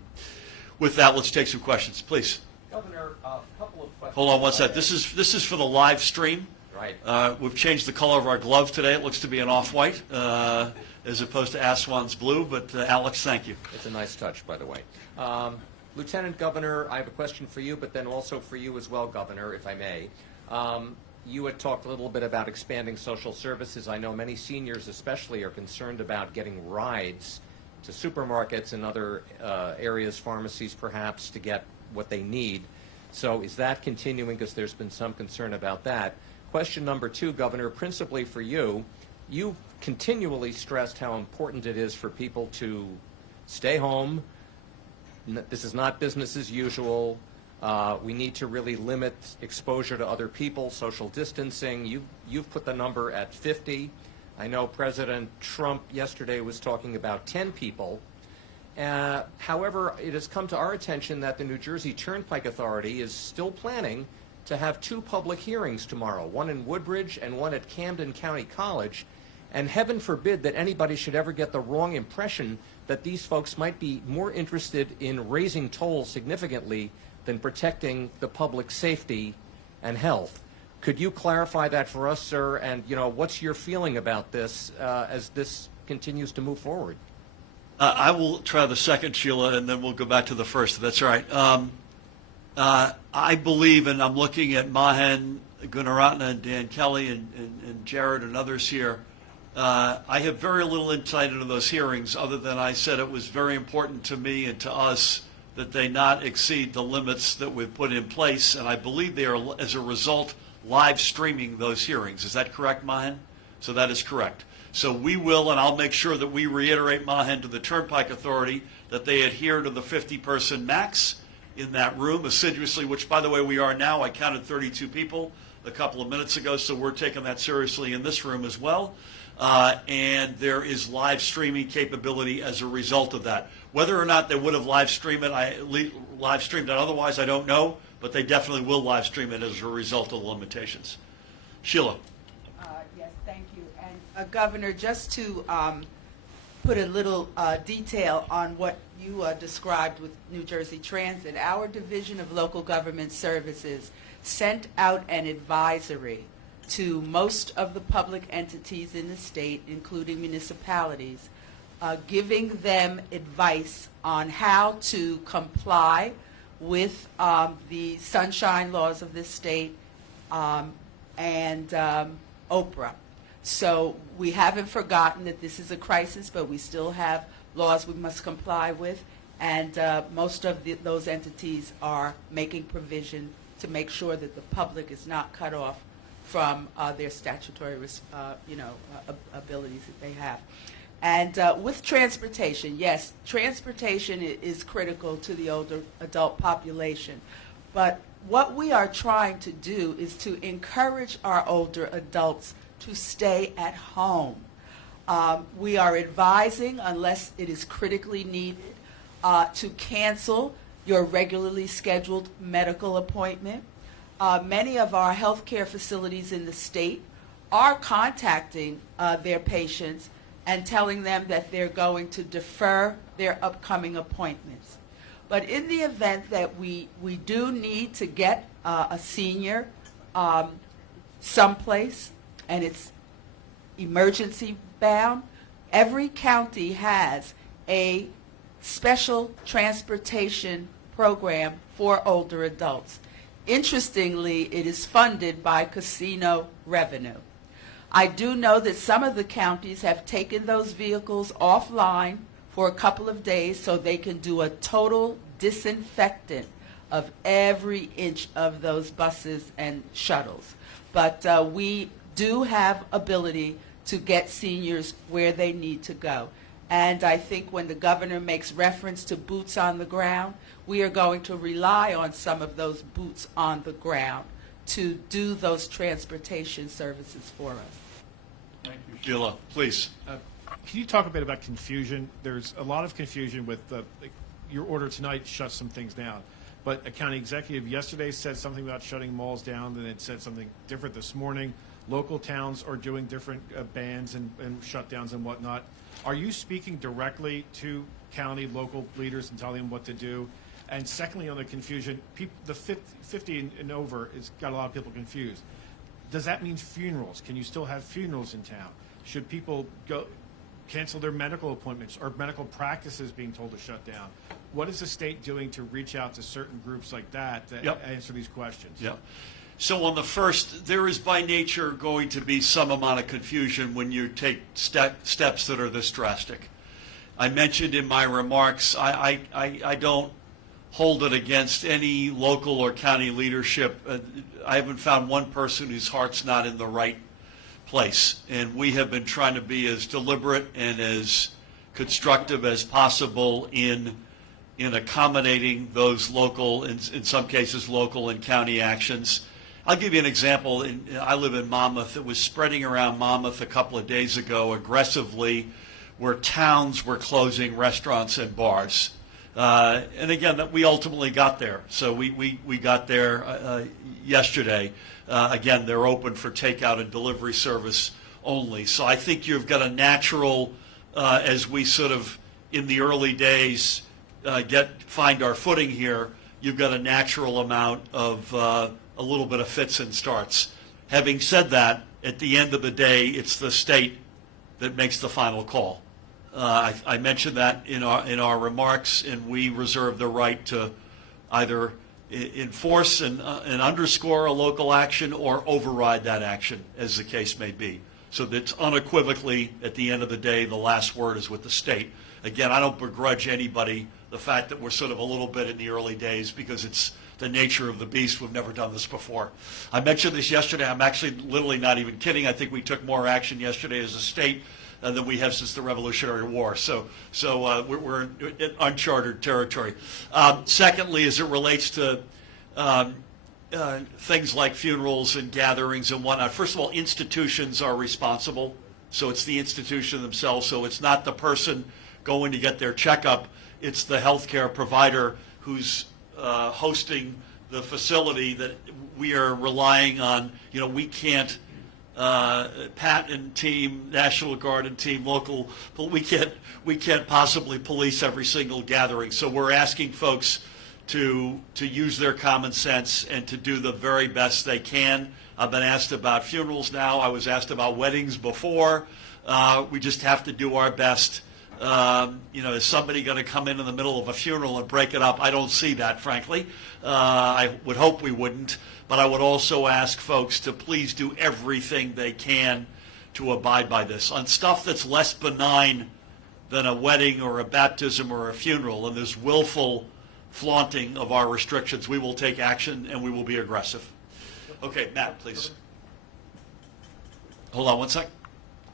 With that, let's take some questions, please. Governor, a couple of questions. Hold on one sec. This is for the live stream. Right. We've changed the color of our glove today. It looks to be an off-white as opposed to Aswan's blue. But Alex, thank you. It's a nice touch, by the way. Lieutenant Governor, I have a question for you, but then also for you as well, Governor, if I may. You had talked a little bit about expanding social services. I know many seniors especially are concerned about getting rides to supermarkets and other areas, pharmacies perhaps, to get what they need. So is that continuing? Because there's been some concern about that. Question number 2, Governor, principally for you. You've continually stressed how important it is for people to stay home. This is not business as usual. We need to really limit exposure to other people, social distancing. You've put the number at 50. I know President Trump yesterday was talking about 10 people. However, it has come to our attention that the New Jersey Turnpike Authority is still planning to have 2 public hearings tomorrow, one in Woodbridge and one at Camden County College. And heaven forbid that anybody should ever get the wrong impression that these folks might be more interested in raising tolls significantly than protecting the public safety and health. Could you clarify that for us, sir? And, what's your feeling about this as this continues to move forward? I will try the second, Sheila, and then we'll go back to the first, if that's all right. I believe, and I'm looking at Mahan Gunaratna and Dan Kelly and Jared and others here, I have very little insight into those hearings other than I said it was very important to me and to us that they not exceed the limits that we've put in place, and I believe they are, as a result, live streaming those hearings. Is that correct, Mahan? So that is correct. So we will, and I'll make sure that we reiterate, Mahan, to the Turnpike Authority that they adhere to the 50-person max in that room assiduously, which, by the way, we are now. I counted 32 people a couple of minutes ago, so we're taking that seriously in this room as well. And there is live streaming capability as a result of that. Whether or not they would have live streamed it otherwise, I don't know, but they definitely will live stream it as a result of the limitations. Sheila. Yes, thank you. And Governor, just to put a little detail on what you described with New Jersey Transit, our Division of Local Government Services sent out an advisory to most of the public entities in the state, including municipalities, giving them advice on how to comply with the sunshine laws of this state and Oprah. So we haven't forgotten that this is a crisis, but we still have laws we must comply with, and most of those entities are making provision to make sure that the public is not cut off from their statutory, abilities that they have. And with transportation, yes, transportation is critical to the older adult population. But what we are trying to do is to encourage our older adults to stay at home. We are advising, unless it is critically needed, to cancel your regularly scheduled medical appointment. Many of our healthcare facilities in the state are contacting their patients and telling them that they're going to defer their upcoming appointments. But in the event that we do need to get a senior someplace and it's emergency bound, every county has a special transportation program for older adults. Interestingly, it is funded by casino revenue. I do know that some of the counties have taken those vehicles offline for a couple of days so they can do a total disinfectant of every inch of those buses and shuttles. But we do have ability to get seniors where they need to go. And I think when the governor makes reference to boots on the ground, we are going to rely on some of those boots on the ground to do those transportation services for us. Thank you, Sheila. Please. Can you talk a bit about confusion? There's a lot of confusion with your order tonight shuts some things down. But a county executive yesterday said something about shutting malls down, then it said something different this morning. Local towns are doing different bans and shutdowns and whatnot. Are you speaking directly to county, local leaders and telling them what to do? And secondly, on the confusion, the 50 and over has got a lot of people confused. Does that mean funerals? Can you still have funerals in town? Should people cancel their medical appointments or medical practices being told to shut down? What is the state doing to reach out to certain groups like that to answer these questions? Yeah. So on the first, there is by nature going to be some amount of confusion when you take steps that are this drastic. I mentioned in my remarks, I don't hold it against any local or county leadership. I haven't found one person whose heart's not in the right place. And we have been trying to be as deliberate and as constructive as possible in accommodating those local, in some cases, local and county actions. I'll give you an example. I live in Monmouth. It was spreading around Monmouth a couple of days ago aggressively, where towns were closing restaurants and bars. And again, we ultimately got there. So we got there yesterday. Again, they're open for takeout and delivery service only. So I think you've got a natural, as we sort of, in the early days, find our footing here, you've got a natural amount of a little bit of fits and starts. Having said that, at the end of the day, it's the state that makes the final call. I mentioned that in our remarks, and we reserve the right to either enforce and underscore a local action or override that action, as the case may be. So that's unequivocally, at the end of the day, the last word is with the state. Again, I don't begrudge anybody the fact that we're sort of a little bit in the early days, because it's the nature of the beast. We've never done this before. I mentioned this yesterday. I'm actually literally not even kidding. I think we took more action yesterday as a state than we have since the Revolutionary War. So we're in uncharted territory. Secondly, as it relates to things like funerals and gatherings and whatnot, first of all, institutions are responsible. So it's the institution themselves. So it's not the person going to get their checkup. It's the healthcare provider who's hosting the facility that we are relying on. You know, we can't Pat and team, National Guard and team, local, but we can't possibly police every single gathering. So we're asking folks to use their common sense and to do the very best they can. I've been asked about funerals now. I was asked about weddings before. We just have to do our best. Is somebody going to come in the middle of a funeral and break it up? I don't see that, frankly. I would hope we wouldn't. But I would also ask folks to please do everything they can to abide by this. On stuff that's less benign than a wedding or a baptism or a funeral, and there's willful flaunting of our restrictions, we will take action and we will be aggressive. Okay, Matt, please. Hold on one sec.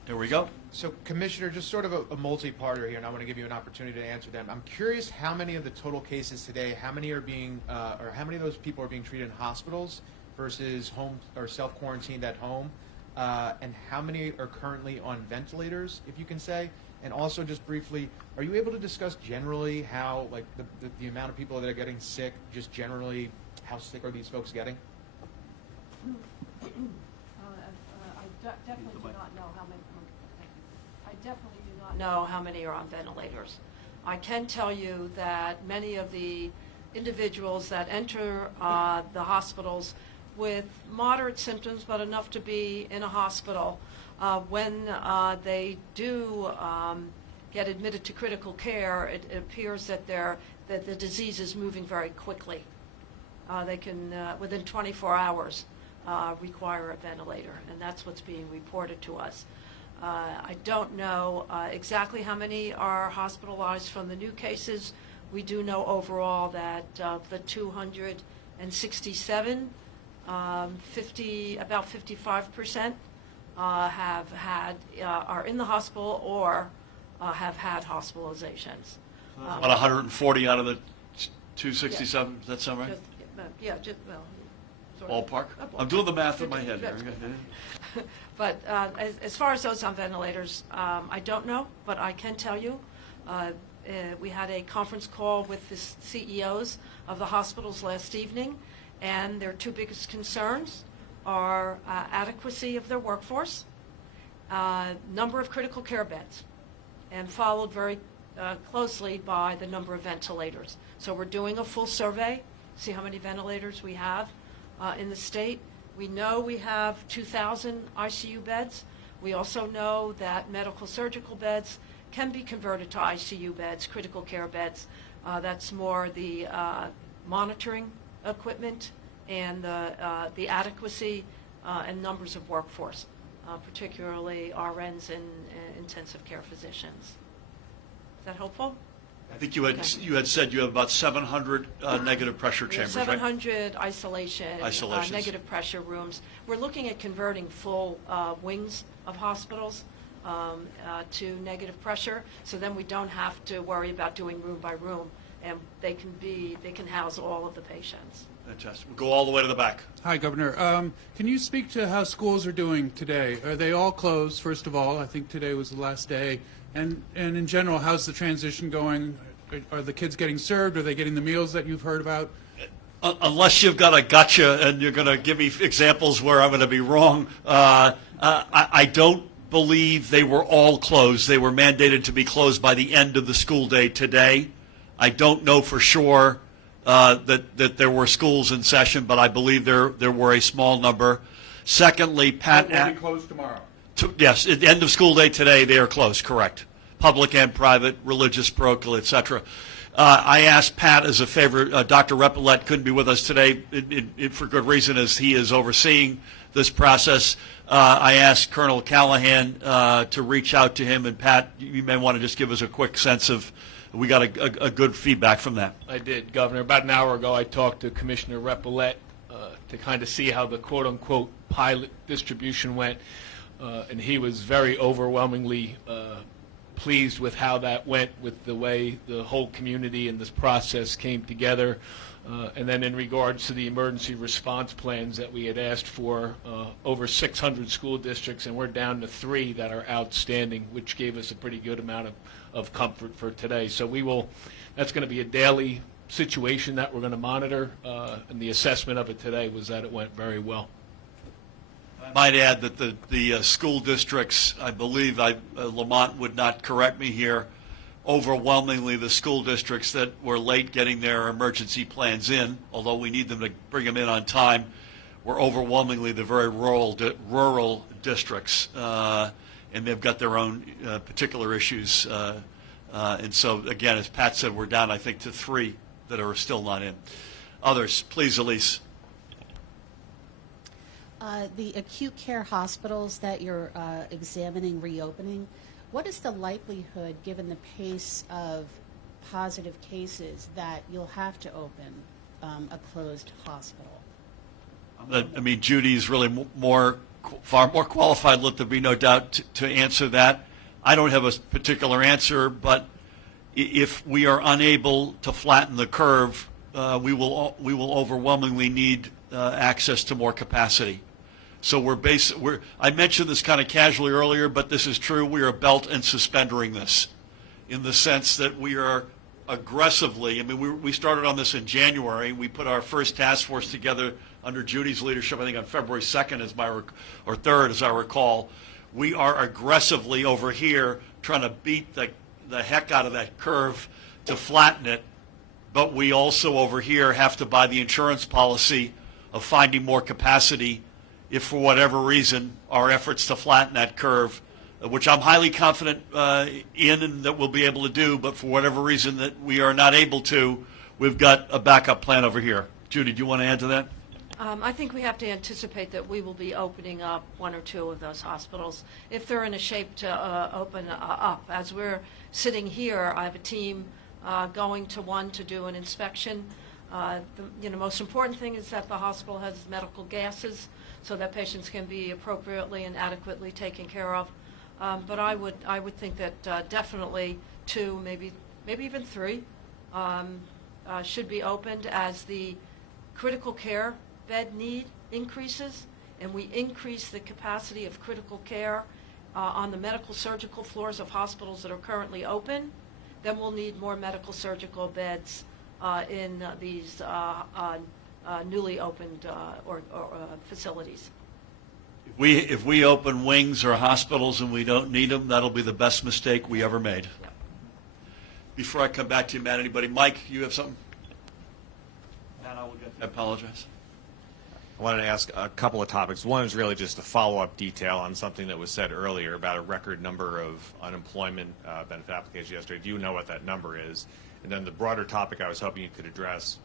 Here we go. So, Commissioner, just sort of a multi-parter here, and I want to give you an opportunity to answer them. I'm curious how many of the total cases today, how many are being, or how many of those people are being treated in hospitals versus home or self-quarantined at home, and how many are currently on ventilators, if you can say? And also, just briefly, are you able to discuss generally how, like, the amount of people that are getting sick, just generally, how sick are these folks getting? I definitely do not know how many. I definitely do not know how many are on ventilators. I can tell you that many of the individuals that enter the hospitals with moderate symptoms, but enough to be in a hospital, when they do get admitted to critical care, it appears that the disease is moving very quickly. They can, within 24 hours, require a ventilator, and that's what's being reported to us. I don't know exactly how many are hospitalized from the new cases. We do know overall that of the 267, about 55% are in the hospital or have had hospitalizations. About 140 out of the 267, does that sound right? Ballpark? I'm doing the math in my head here. But as far as those on ventilators, I don't know, but I can tell you, we had a conference call with the CEOs of the hospitals last evening, and their two biggest concerns are adequacy of their workforce, number of critical care beds, and followed very closely by the number of ventilators. So we're doing a full survey, see how many ventilators we have in the state. We know we have 2,000 ICU beds. We also know that medical surgical beds can be converted to ICU beds, critical care beds. That's more the monitoring equipment and the adequacy and numbers of workforce, particularly RNs and intensive care physicians. Is that helpful? I think you had said you have about 700 negative pressure We have chambers, right? 700 Isolations. negative pressure rooms. We're looking at converting full wings of hospitals to negative pressure, so then we don't have to worry about doing room by room, and they can house all of the patients. Fantastic. We'll go all the way to the back. Hi, Governor. Can you speak to how schools are doing today? Are they all closed, first of all? I think today was the last day. And in general, how's the transition going? Are the kids getting served? Are they getting the meals that you've heard about? Unless you've got a gotcha and you're going to give me examples where I'm going to be wrong, I don't believe they were all closed. They were mandated to be closed by the end of the school day today. I don't know for sure that there were schools in session, but I believe there were a small number. Secondly, Pat... Will be closed tomorrow. Yes, at the end of school day today, they are closed, correct. Public and private, religious, parochial, et cetera. I asked Pat as a favor, Dr. Repillette couldn't be with us today for good reason as he is overseeing this process. I asked Colonel Callahan to reach out to him, and Pat, you may want to just give us a quick sense of, we got a good feedback from that. I did, Governor. About an hour ago, I talked to Commissioner Repillette to kind of see how the quote-unquote pilot distribution went, and he was very overwhelmingly pleased with how that went, with the way the whole community and this process came together. And then in regards to the emergency response plans that we had asked for, over 600 school districts, and we're down to 3 that are outstanding, which gave us a pretty good amount of comfort for today. So that's going to be a daily situation that we're going to monitor, and the assessment of it today was that it went very well. I might add that the school districts, I believe, Lamont would not correct me here, overwhelmingly the school districts that were late getting their emergency plans in, although we need them to bring them in on time, were overwhelmingly the very rural districts, and they've got their own particular issues. And so, again, as Pat said, we're down, I think, to 3 that are still not in. Others, please, Elise. The acute care hospitals that you're examining reopening, what is the likelihood, given the pace of positive cases, that you'll have to open a closed hospital? I mean, Judy's really far more qualified, let there be no doubt, to answer that. I don't have a particular answer, but if we are unable to flatten the curve, we will overwhelmingly need access to more capacity. So I mentioned this kind of casually earlier, but this is true. We are belt and suspendering this in the sense that we are aggressively, I mean, we started on this in January. We put our first task force together under Judy's leadership, I think on February 2nd, or 3rd, as I recall. We are aggressively over here trying to beat the heck out of that curve to flatten it, but we also over here have to buy the insurance policy of finding more capacity if for whatever reason our efforts to flatten that curve, which I'm highly confident in and that we'll be able to do, but for whatever reason that we are not able to, we've got a backup plan over here. Judy, do you want to add to that? I think we have to anticipate that we will be opening up 1 or 2 of those hospitals if they're in a shape to open up. As we're sitting here, I have a team going to one to do an inspection. The most important thing is that the hospital has medical gases so that patients can be appropriately and adequately taken care of. But I would think that definitely 2, maybe even 3, should be opened as the critical care bed need increases, and we increase the capacity of critical care on the medical surgical floors of hospitals that are currently open. Then we'll need more medical surgical beds in these newly opened facilities. If we open wings or hospitals and we don't need them, that'll be the best mistake we ever made. Yep. Before I come back to you, Matt, anybody? Mike, you have something? Matt, I apologize. I wanted to ask a couple of topics. One is really just a follow-up detail on something that was said earlier about a record number of unemployment benefit applications yesterday. Do you know what that number is? And then the broader topic I was hoping you could address,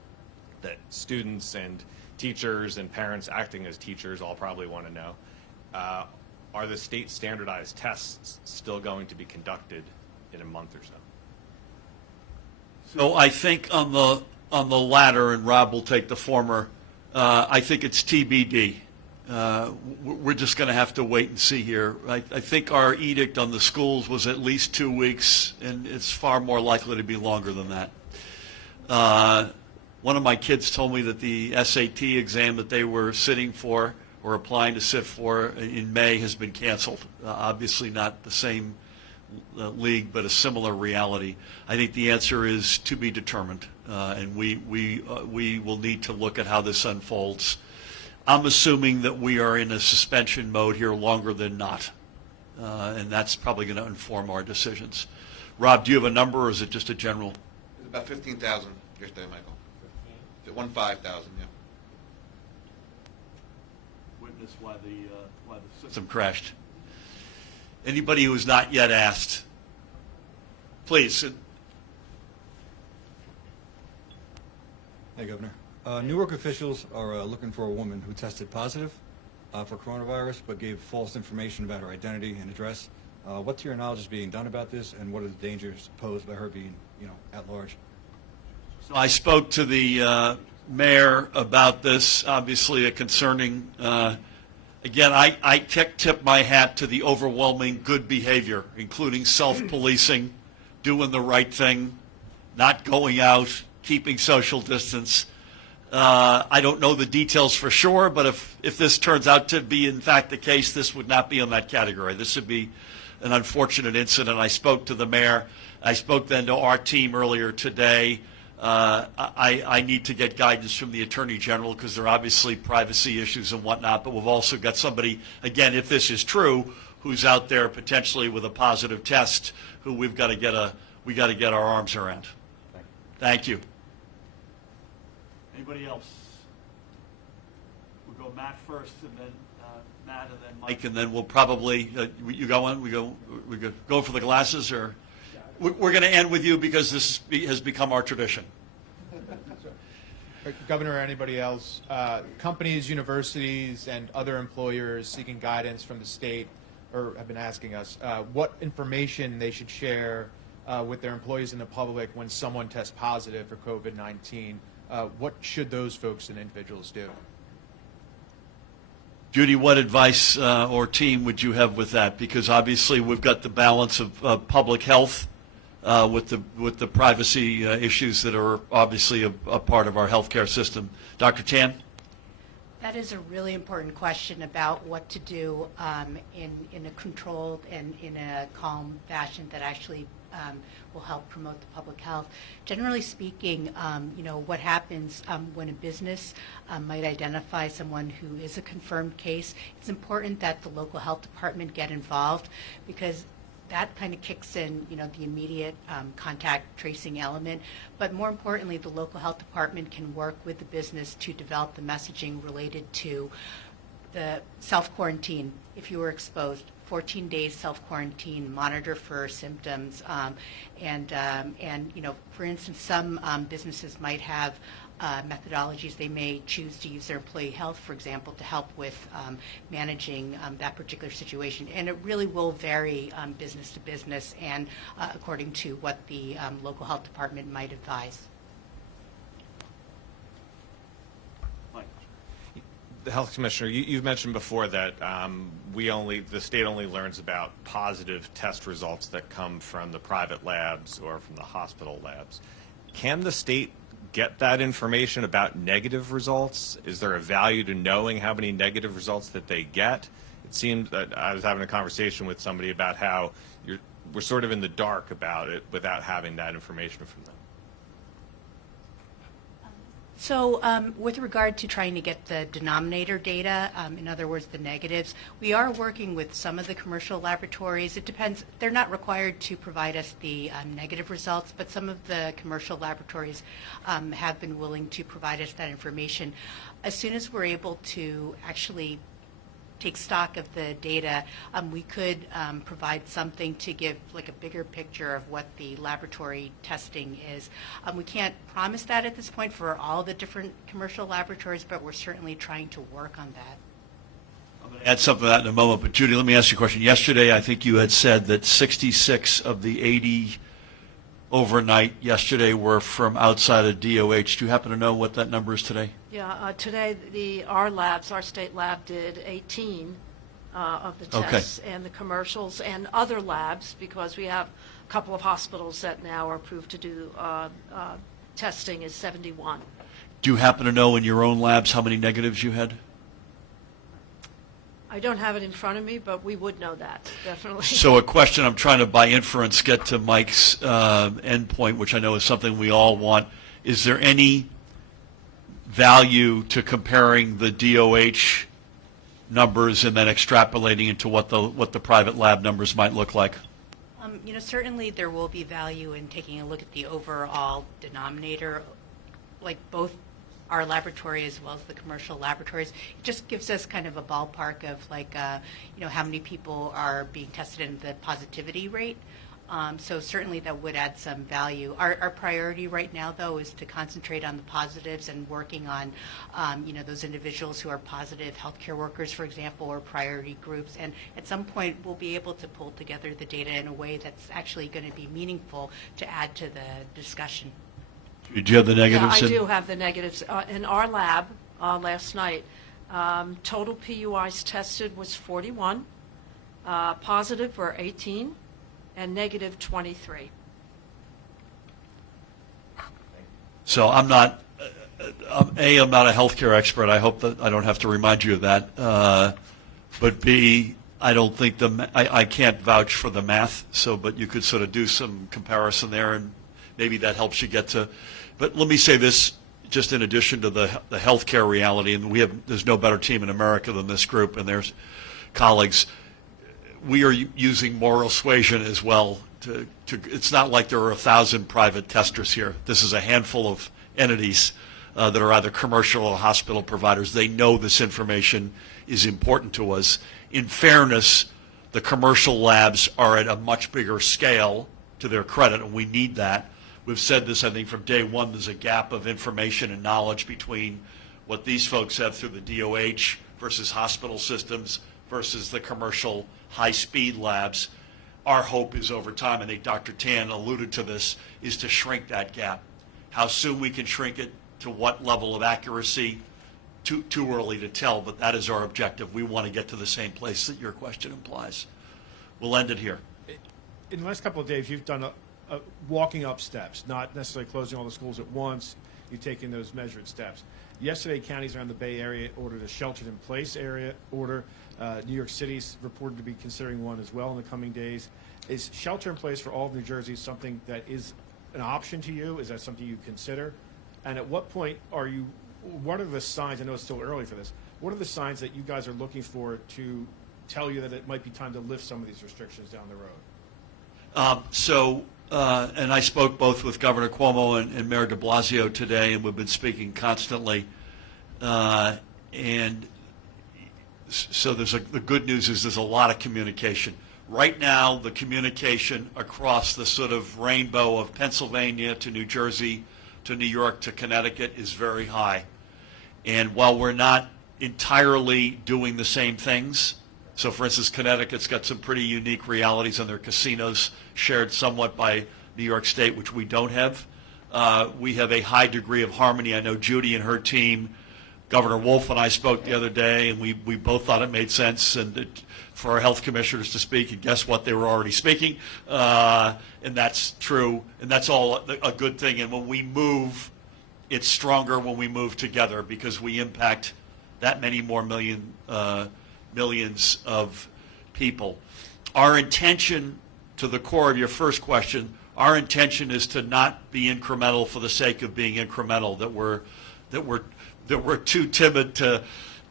that students and teachers and parents acting as teachers all probably want to know, are the state standardized tests still going to be conducted in a month or so? So I think on the latter, and Rob will take the former, I think it's TBD. We're just going to have to wait and see here. I think our edict on the schools was at least 2 weeks, and it's far more likely to be longer than that. One of my kids told me that the SAT exam that they were sitting for or applying to sit for in May has been canceled. Obviously not the same league, but a similar reality. I think the answer is to be determined, and we will need to look at how this unfolds. I'm assuming that we are in a suspension mode here longer than not, and that's probably going to inform our decisions. Rob, do you have a number, or is it just a general? It's about 15,000 yesterday, Michael. 15,000, yeah. Witness why the system crashed. Anybody who has not yet asked, please. Hey, Governor. Newark officials are looking for a woman who tested positive for coronavirus but gave false information about her identity and address. What, to your knowledge, is being done about this, and what are the dangers posed by her being, at large? So I spoke to the mayor about this, obviously a concerning, again, I tip my hat to the overwhelming good behavior, including self-policing, doing the right thing, not going out, keeping social distance. I don't know the details for sure, but if this turns out to be in fact the case, this would not be in that category. This would be an unfortunate incident. I spoke to the mayor. I spoke then to our team earlier today. I need to get guidance from the Attorney General because there are obviously privacy issues and whatnot, but we've also got somebody, again, if this is true, who's out there potentially with a positive test who we got to get our arms around. Thank you. Anybody else? We'll go Matt first, and then Matt, and then Mike, and then we'll probably you go on. We go for the glasses, or we're going to end with you because this has become our tradition. Governor, or anybody else, companies, universities, and other employers seeking guidance from the state or have been asking us what information they should share with their employees and the public when someone tests positive for COVID-19. What should those folks and individuals do? Judy, what advice or team would you have with that? Because obviously we've got the balance of public health with the privacy issues that are obviously a part of our healthcare system. Dr. Tan? That is a really important question about what to do in a controlled and in a calm fashion that actually will help promote the public health. Generally speaking, what happens when a business might identify someone who is a confirmed case, it's important that the local health department get involved because that kind of kicks in, the immediate contact tracing element. But more importantly, the local health department can work with the business to develop the messaging related to the self-quarantine if you were exposed. 14 days self-quarantine, monitor for symptoms, and for instance, some businesses might have methodologies. They may choose to use their employee health, for example, to help with managing that particular situation. And it really will vary business to business and according to what the local health department might advise. The health commissioner, you've mentioned before that the state only learns about positive test results that come from the private labs or from the hospital labs. Can the state get that information about negative results? Is there a value to knowing how many negative results that they get? It seemed that I was having a conversation with somebody about how we're sort of in the dark about it without having that information from them. So with regard to trying to get the denominator data, in other words, the negatives, we are working with some of the commercial laboratories. It depends. They're not required to provide us the negative results, but some of the commercial laboratories have been willing to provide us that information. As soon as we're able to actually take stock of the data, we could provide something to give like a bigger picture of what the laboratory testing is. We can't promise that at this point for all the different commercial laboratories, but we're certainly trying to work on that. I'm going to add something to that in a moment, but Judy, let me ask you a question. Yesterday, I think you had said that 66 of the 80 overnight yesterday were from outside of DOH. Do you happen to know what that number is today? Yeah, today, our state lab did 18 of the Okay. tests, and the commercials and other labs, because we have a couple of hospitals that now are approved to do testing, is 71. Do you happen to know in your own labs how many negatives you had? I don't have it in front of me, but we would know that, definitely. So a question I'm trying to, by inference, get to Mike's endpoint, which I know is something we all want. Is there any value to comparing the DOH numbers and then extrapolating into what the private lab numbers might look like? Certainly there will be value in taking a look at the overall denominator, like both our laboratory as well as the commercial laboratories. It just gives us kind of a ballpark of like, how many people are being tested and the positivity rate. So certainly that would add some value. Our priority right now, though, is to concentrate on the positives and working on, those individuals who are positive healthcare workers, for example, or priority groups. And at some point, we'll be able to pull together the data in a way that's actually going to be meaningful to add to the discussion. Do you have the negatives? Yeah, I do have the negatives. In our lab last night, total PUIs tested was 41, positive were 18, and negative 23. So I'm not, I'm not a healthcare expert. I hope that I don't have to remind you of that. But B, I don't think I can't vouch for the math. So, but you could sort of do some comparison there, and maybe that helps you get to. But let me say this, just in addition to the healthcare reality, and there's no better team in America than this group and their colleagues. We are using moral suasion as well. It's not like there are 1,000 private testers here. This is a handful of entities that are either commercial or hospital providers. They know this information is important to us. In fairness, the commercial labs are at a much bigger scale, to their credit, and we need that. We've said this, I think, from day one. There's a gap of information and knowledge between what these folks have through the DOH versus hospital systems versus the commercial high-speed labs. Our hope is over time, I think Dr. Tan alluded to this, is to shrink that gap. How soon we can shrink it, to what level of accuracy, too early to tell, but that is our objective. We want to get to the same place that your question implies. We'll end it here. In the last couple of days, you've done a walking up steps, not necessarily closing all the schools at once. You've taken those measured steps. Yesterday, counties around the Bay Area ordered a sheltered-in-place area order. New York City's reported to be considering one as well in the coming days. Is shelter-in-place for all of New Jersey something that is an option to you? Is that something you consider? And at what point what are the signs, I know it's still early for this, what are the signs that you guys are looking for to tell you that it might be time to lift some of these restrictions down the road? And I spoke both with Governor Cuomo and Mayor de Blasio today, and we've been speaking constantly. And so the good news is there's a lot of communication. Right now, the communication across the sort of rainbow of Pennsylvania to New Jersey to New York to Connecticut is very high. And while we're not entirely doing the same things, so for instance, Connecticut's got some pretty unique realities on their casinos, shared somewhat by New York State, which we don't have. We have a high degree of harmony. I know Judy and her team, Governor Wolf and I spoke the other day, and we both thought it made sense for our health commissioners to speak, and guess what? They were already speaking, and that's true, and that's all a good thing. And when we move, it's stronger when we move together because we impact that many more millions of people. Our intention, to the core of your first question, our intention is to not be incremental for the sake of being incremental, that we're too timid to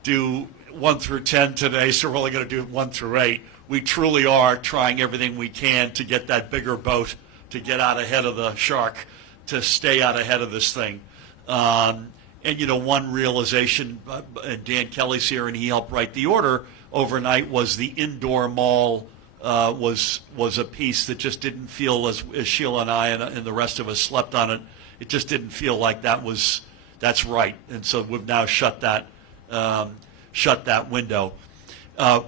do 1 through 10 today, so we're only going to do 1 through 8. We truly are trying everything we can to get that bigger boat, to get out ahead of the shark, to stay out ahead of this thing. And one realization, and Dan Kelly's here, and he helped write the order overnight, was the indoor mall was a piece that just didn't feel, as Sheila and I and the rest of us slept on it, it just didn't feel like that's right. And so we've now shut that window.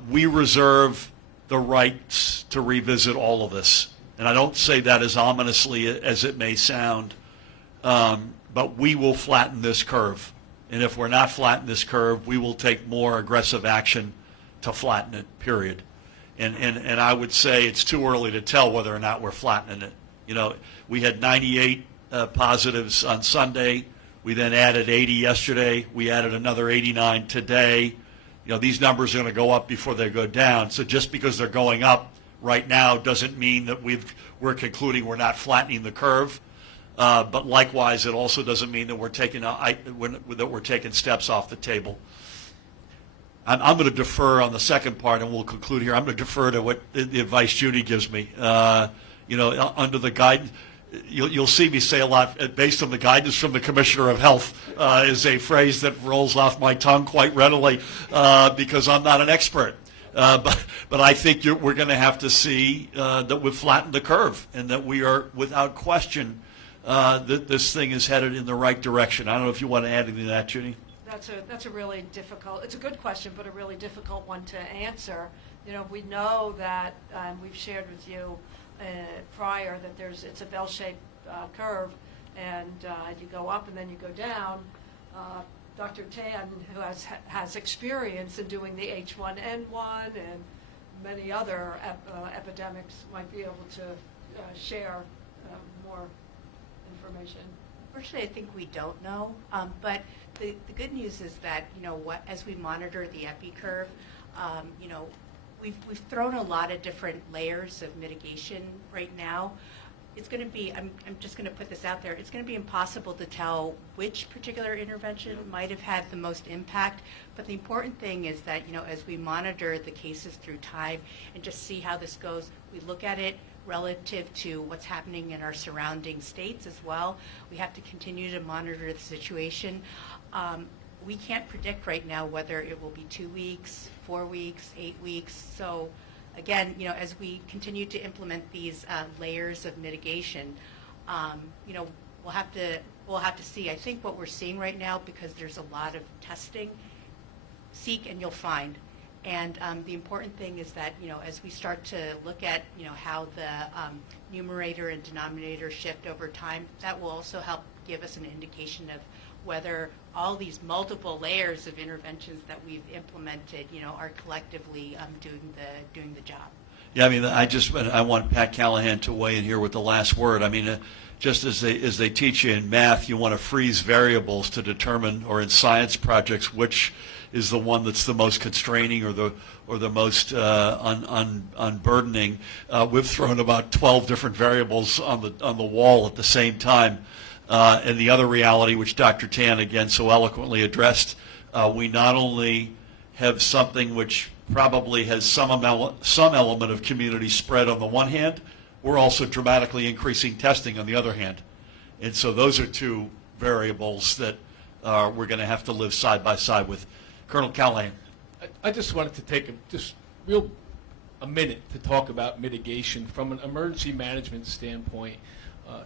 We reserve the rights to revisit all of this. and I don't say that as ominously as it may sound, but we will flatten this curve. And if we're not flattening this curve, we will take more aggressive action to flatten it, period. And I would say it's too early to tell whether or not we're flattening it. You know, we had 98 positives on Sunday. We then added 80 yesterday. We added another 89 today. You know, these numbers are going to go up before they go down. So just because they're going up right now doesn't mean that we're concluding we're not flattening the curve. But likewise, it also doesn't mean that we're taking steps off the table. I'm going to defer on the second part, and we'll conclude here. I'm going to defer to what the advice Judy gives me. You know, under the guidance, you'll see me say a lot, based on the guidance from the Commissioner of Health, is a phrase that rolls off my tongue quite readily because I'm not an expert. But I think we're going to have to see that we've flattened the curve and that we are, without question, that this thing is headed in the right direction. I don't know if you want to add anything to that, Judy. That's a really difficult, it's a good question, but a really difficult one to answer. You know, we know that, we've shared with you prior that it's a bell-shaped curve, and you go up and then you go down. Dr. Tan, who has experience in doing the H1N1 and many other epidemics, might be able to share more information. Unfortunately, I think we don't know, but the good news is that, you know, as we monitor the epi curve, you know, we've thrown a lot of different layers of mitigation right now. It's going to be, I'm just going to put this out there, it's going to be impossible to tell which particular intervention might have had the most impact, but the important thing is that, you know, as we monitor the cases through time and just see how this goes, we look at it relative to what's happening in our surrounding states as well. We have to continue to monitor the situation. We can't predict right now whether it will be 2 weeks, 4 weeks, 8 weeks. So again, you know, as we continue to implement these layers of mitigation, you know, we'll have to see. I think what we're seeing right now, because there's a lot of testing, seek and you'll find. And the important thing is that, you know, as we start to look at, you know, how the numerator and denominator shift over time, that will also help give us an indication of whether all these multiple layers of interventions that we've implemented, you know, are collectively doing the job. Yeah, I mean, I want Pat Callahan to weigh in here with the last word. I mean, just as they teach you in math, you want to freeze variables to determine, or in science projects, which is the one that's the most constraining or the most unburdening. We've thrown about 12 different variables on the wall at the same time. And the other reality, which Dr. Tan again so eloquently addressed, we not only have something which probably has some element of community spread on the one hand, we're also dramatically increasing testing on the other hand. And so those are two variables that we're going to have to live side by side with. Colonel Callahan. I just wanted to take a minute to talk about mitigation from an emergency management standpoint,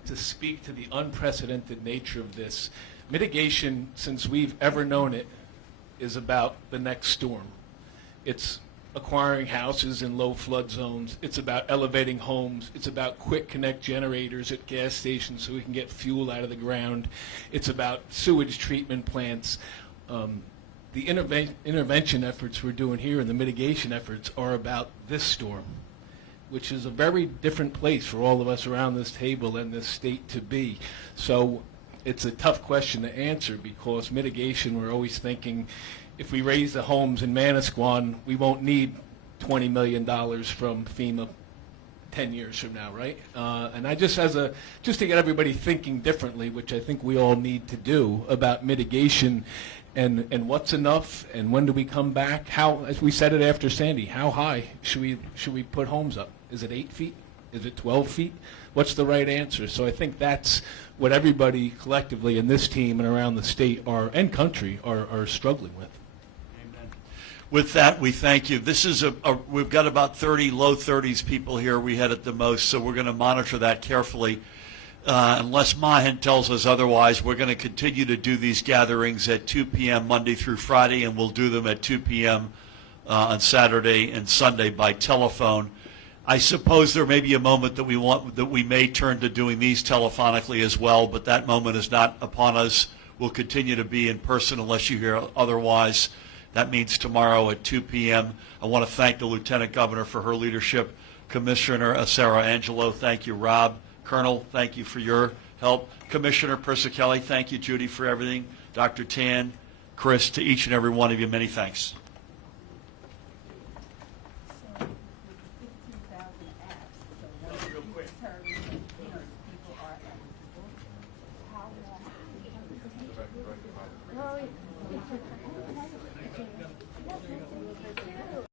to speak to the unprecedented nature of this. Mitigation, since we've ever known it, is about the next storm. It's acquiring houses in low flood zones. It's about elevating homes. It's about quick connect generators at gas stations so we can get fuel out of the ground. It's about sewage treatment plants. The intervention efforts we're doing here and the mitigation efforts are about this storm, which is a very different place for all of us around this table and this state to be. So it's a tough question to answer, because mitigation, we're always thinking, if we raise the homes in Manasquan, we won't need $20 million from FEMA 10 years from now, right? And I just to get everybody thinking differently, which I think we all need to do, about mitigation and what's enough and when do we come back? How, as we said it after Sandy, how high should we put homes up? Is it 8 feet? Is it 12 feet? What's the right answer? So I think that's what everybody collectively in this team and around the state and country are struggling with. Amen. With that, we thank you. This is we've got about 30, low 30s people here. We had at the most, so we're going to monitor that carefully. Unless Mahan tells us otherwise, we're going to continue to do these gatherings at 2 p.m. Monday through Friday, and we'll do them at 2 p.m. On Saturday and Sunday by telephone. I suppose there may be a moment that we may turn to doing these telephonically as well, but that moment is not upon us. We'll continue to be in person unless you hear otherwise. That means tomorrow at 2 p.m. I want to thank the Lieutenant Governor for her leadership. Commissioner Sarah Angelo, thank you. Rob, Colonel, thank you for your help. Commissioner Persicelli, thank you. Judy, for everything. Dr. Tan, Chris, to each and every one of you, many thanks.